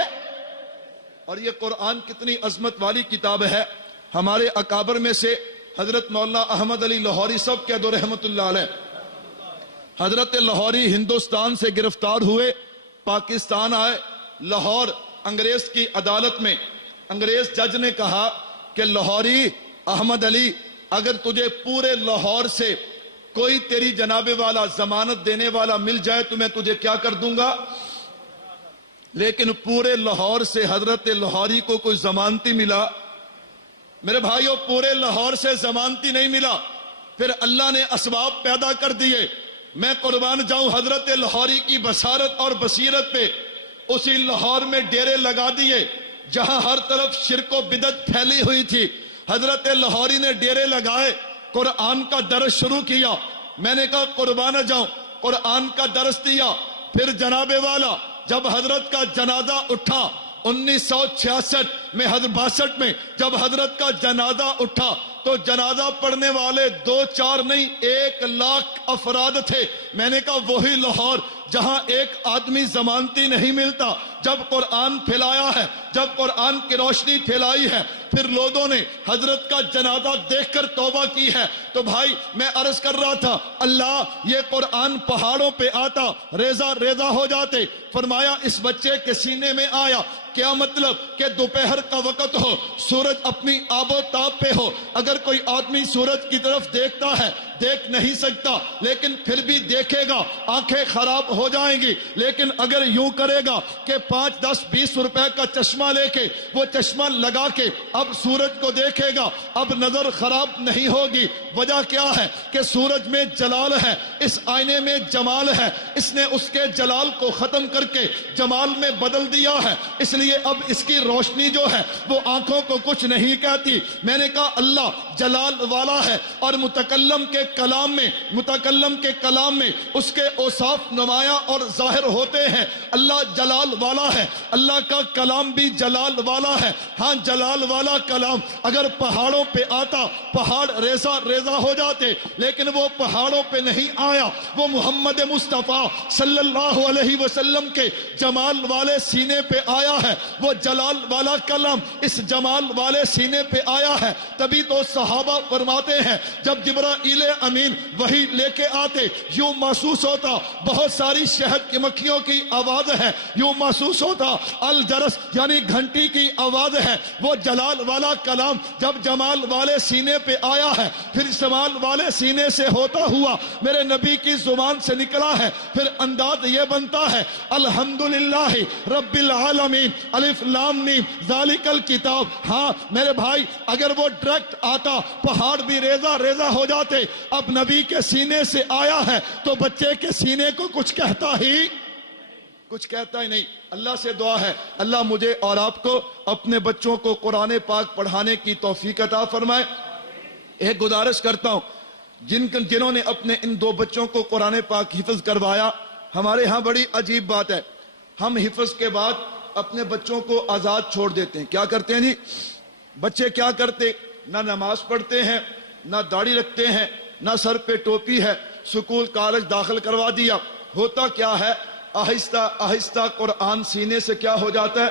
اور یہ قرآن کتنی عظمت والی کتاب ہے۔ ہمارے اکابر میں سے حضرت مولانا احمد علی لاہوری صاحب کہہ دو رحمت اللہ علیہ، حضرت لاہوری ہندوستان سے گرفتار ہوئے، پاکستان آئے، لاہور انگریز کی عدالت میں انگریز جج نے کہا کہ لاہوری احمد علی اگر تجھے پورے لاہور سے کوئی تیری جناب والا ضمانت دینے والا مل جائے تو میں تجھے کیا کر دوں گا، لیکن پورے لاہور سے حضرت لاہوری کو کوئی ضمانتی ملا؟ میرے بھائیوں پورے لاہور سے ضمانتی نہیں ملا، پھر اللہ نے اسباب پیدا کر دیے۔ میں قربان جاؤں حضرت لاہوری کی بصارت اور بصیرت پہ اسی لاہور میں ڈیرے لگا دیے جہاں ہر طرف شرک و بدعت پھیلی ہوئی تھی۔ حضرت لاہوری نے ڈیرے لگائے، قرآن کا درس شروع کیا۔ میں نے کہا قربان جاؤں، قرآن کا درس دیا۔ پھر جناب والا جب حضرت کا جنازہ اٹھا 1966 میں 62 میں جب حضرت کا جنازہ اٹھا تو جنازہ پڑھنے والے 2-4 نہیں 1 لاکھ افراد تھے۔ میں نے کہا وہی لاہور جہاں ایک آدمی ضمانتی نہیں ملتا، جب قرآن پھیلایا ہے، جب قرآن کی روشنی پھیلائی ہے، پھر لوگوں نے حضرت کا جنازہ دیکھ کر توبہ کی ہے۔ تو بھائی میں عرض کر رہا تھا اللہ یہ قرآن پہاڑوں پہ آتا ریزہ ریزہ ہو جاتے، فرمایا اس بچے کے سینے میں آیا۔ کیا مطلب کہ دوپہر کا وقت ہو، سورج اپنی آب و تاب پہ ہو، اگر کوئی آدمی سورج کی طرف دیکھتا ہے دیکھ نہیں سکتا لیکن پھر بھی دیکھے گا، آنکھیں خراب ہو جائیں گی، لیکن اگر یوں کرے گا کہ 5-10-20 روپے کا چشمہ لے کے وہ چشمہ لگا کے اب سورج کو دیکھے گا، اب نظر خراب نہیں ہوگی۔ وجہ کیا ہے کہ سورج میں جلال ہے، اس آئینے میں جمال ہے، اس نے اس کے جلال کو ختم کر کے جمال میں بدل دیا ہے، اس لیے اب اس کی روشنی جو ہے وہ آنکھوں کو کچھ نہیں کہتی۔ میں نے کہا اللہ جلال والا ہے اور متکلم کے کلام میں اس کے اوصاف نمایاں اور ظاہر ہوتے ہیں۔ اللہ جلال والا ہے، اللہ کا کلام بھی جلال والا ہے۔ ہاں جلال والا کلام اگر پہاڑوں پہ آتا پہاڑ ریزہ ریزہ ہو جاتے، لیکن وہ پہاڑوں پہ نہیں آیا، وہ محمد مصطفیٰ صلی اللہ علیہ وسلم کے جمال والے سینے پہ آیا ہے۔ وہ جلال والا کلام اس جمال والے سینے پہ آیا ہے، تبھی تو صحابہ فرماتے ہیں جب جبرائیل امین وحی لے کے آتے یوں محسوس ہوتا بہت ساری شہد کی مکھیوں کی آواز ہے، یوں محسوس ہوتا الجرس یعنی گھنٹی کی آواز ہے۔ وہ جلال والا کلام جب جمال والے سینے پہ آیا ہے، پھر جمال والے سینے سے ہوتا ہوا میرے نبی کی زبان سے نکلا ہے، پھر انداز یہ بنتا ہے الحمدللہ رب العالمین الف لام میم ذالک الکتاب۔ ہاں میرے بھائی اگر وہ ڈائریکٹ آتا پہاڑ بھی ریزہ ریزہ ہو جاتے، اب نبی کے سینے سے آیا ہے تو بچے کے سینے کو کچھ کہتا ہی نہیں۔ اللہ سے دعا ہے اللہ مجھے اور آپ کو اپنے بچوں کو قرآن پاک پڑھانے کی توفیق عطا فرمائے۔ ایک گزارش کرتا ہوں جنہوں نے اپنے ان 2 بچوں کو قرآن پاک حفظ کروایا، ہمارے ہاں بڑی عجیب بات ہے، ہم حفظ کے بعد اپنے بچوں کو آزاد چھوڑ دیتے ہیں۔ کیا کرتے ہیں جی بچے، کیا کرتے، نہ نماز پڑھتے ہیں، نہ داڑھی رکھتے ہیں، نہ سر پہ ٹوپی ہے، سکول کالج داخل کروا دیا۔ ہوتا کیا ہے آہستہ آہستہ قرآن سینے سے کیا ہو جاتا ہے۔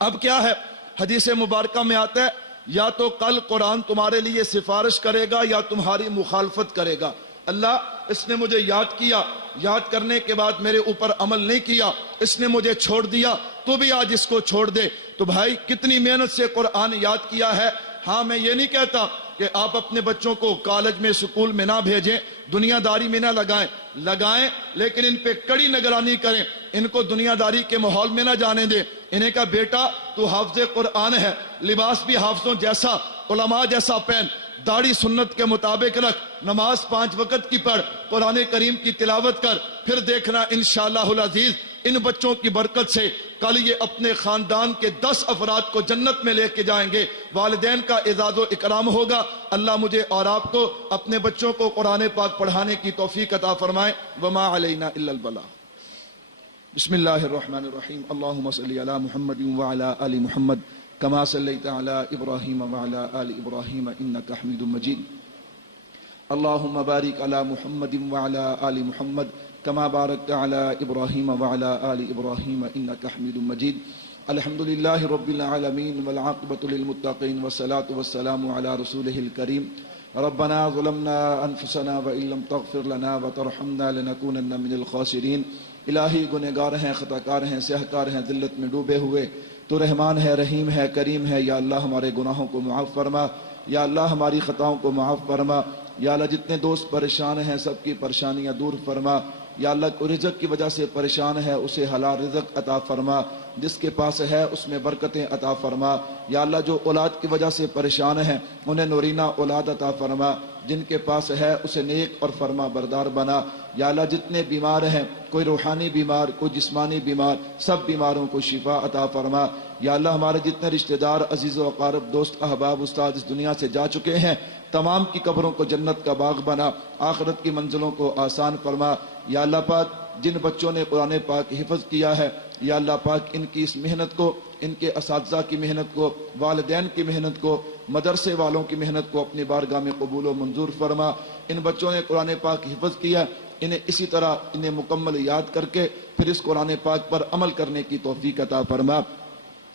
اب کیا ہے حدیث مبارکہ میں آتا ہے یا تو کل قرآن تمہارے لیے سفارش کرے گا یا تمہاری مخالفت کرے گا۔ اللہ اس نے مجھے یاد کیا، یاد کرنے کے بعد میرے اوپر عمل نہیں کیا، اس نے مجھے چھوڑ دیا، تو بھی آج اس کو چھوڑ دے۔ تو بھائی کتنی محنت سے قرآن یاد کیا ہے۔ ہاں میں یہ نہیں کہتا کہ آپ اپنے بچوں کو کالج میں سکول میں نہ بھیجیں، دنیا داری میں نہ لگائیں، لیکن ان پہ کڑی نگرانی کریں، ان کو دنیا داری کے ماحول میں نہ جانے دیں۔ انہیں کہا بیٹا تو حافظ قرآن ہے، لباس بھی حافظوں جیسا علماء جیسا پہن، داڑھی سنت کے مطابق رکھ، نماز 5 وقت کی پڑھ، قرآن کریم کی تلاوت کر، پھر دیکھنا انشاءاللہ العزیز ان بچوں کی برکت سے کل یہ اپنے خاندان کے 10 افراد کو جنت میں لے کے جائیں گے، والدین کا اعزاز و اکرام ہوگا۔ اللہ مجھے اور آپ کو اپنے بچوں کو قرآن پاک پڑھانے کی توفیق عطا فرمائے۔ وما علینا الا البلاغ۔ بسم اللہ الرحمن الرحیم۔ اللہم صلی علی محمد وعلی آل محمد کما صلیت علی ابراہیم وعلی آل ابراہیم انک حمید مجید۔ اللہم بارک علی محمد وعلی آل محمد کما بارکت علی ابراہیم وعلی آل ابراہیم انک حمید مجید۔ الحمدللہ رب العالمین والعاقبۃ للمتقین والصلاة والسلام علی رسولہ الکریم۔ ربنا ظلمنا انفسنا وان لم تغفر لنا وترحمنا لنکونن من الخاسرین۔ الہی گنہگار ہیں، خطا کار ہیں، سیاہکار ہیں، ذلت میں ڈوبے ہوئے، تو رحمان ہے، رحیم ہے، کریم ہے۔ یا اللہ ہمارے گناہوں کو معاف فرما، یا اللہ ہماری خطاؤں کو معاف فرما۔ یا اللہ جتنے دوست پریشان ہیں سب کی پریشانیاں دور فرما۔ یا اللہ کو رزق کی وجہ سے پریشان ہے اسے حلال رزق عطا فرما، جس کے پاس ہے اس میں برکتیں عطا فرما۔ یا اللہ جو اولاد کی وجہ سے پریشان ہیں انہیں نورینہ اولاد عطا فرما، جن کے پاس ہے اسے نیک اور فرما بردار بنا۔ یا اللہ جتنے بیمار ہیں، کوئی روحانی بیمار، کوئی جسمانی بیمار، سب بیماروں کو شفا عطا فرما۔ یا اللہ ہمارے جتنے رشتہ دار، عزیز و اقارب، دوست احباب، استاد اس دنیا سے جا چکے ہیں، تمام کی قبروں کو جنت کا باغ بنا، آخرت کی منزلوں کو آسان فرما۔ یا اللہ پاک جن بچوں نے قرآن پاک حفظ کیا ہے، یا اللہ پاک ان کی اس محنت کو، ان کے اساتذہ کی محنت کو، والدین کی محنت کو، مدرسے والوں کی محنت کو اپنی بارگاہ میں قبول و منظور فرما۔ ان بچوں نے قرآن پاک حفظ کیا، انہیں اسی طرح انہیں مکمل یاد کر کے پھر اس قرآن پاک پر عمل کرنے کی توفیق عطا فرما۔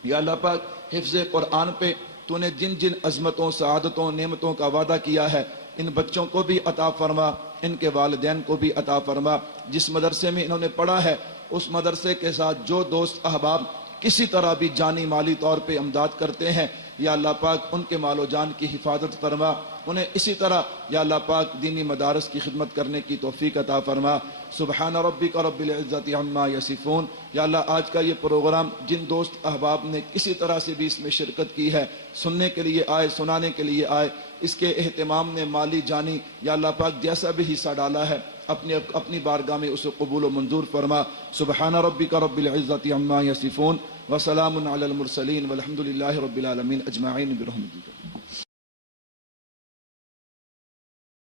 یا اللہ پاک حفظ قرآن پہ تو نے جن جن عظمتوں، سعادتوں، نعمتوں کا وعدہ کیا ہے ان بچوں کو بھی عطا فرما، ان کے والدین کو بھی عطا فرما۔ جس مدرسے میں انہوں نے پڑھا ہے اس مدرسے کے ساتھ جو دوست احباب کسی طرح بھی جانی مالی طور پہ امداد کرتے ہیں، یا اللہ پاک ان کے مال و جان کی حفاظت فرما، انہیں اسی طرح یا اللہ پاک دینی مدارس کی خدمت کرنے کی توفیق عطا فرما۔ سبحان ربک رب العزت عما یصفون۔ یا اللہ آج کا یہ پروگرام جن دوست احباب نے کسی طرح سے بھی اس میں شرکت کی ہے، سننے کے لیے آئے، سنانے کے لیے آئے، اس کے اہتمام نے مالی جانی یا اللہ پاک جیسا بھی حصہ ڈالا ہے اپنی بارگاہ میں اسے قبول و منظور فرما۔ سبحان ربک رب العزت عما یصفون وسلام علی المرسلین والحمد للہ رب العالمین اجمعین برحمتک۔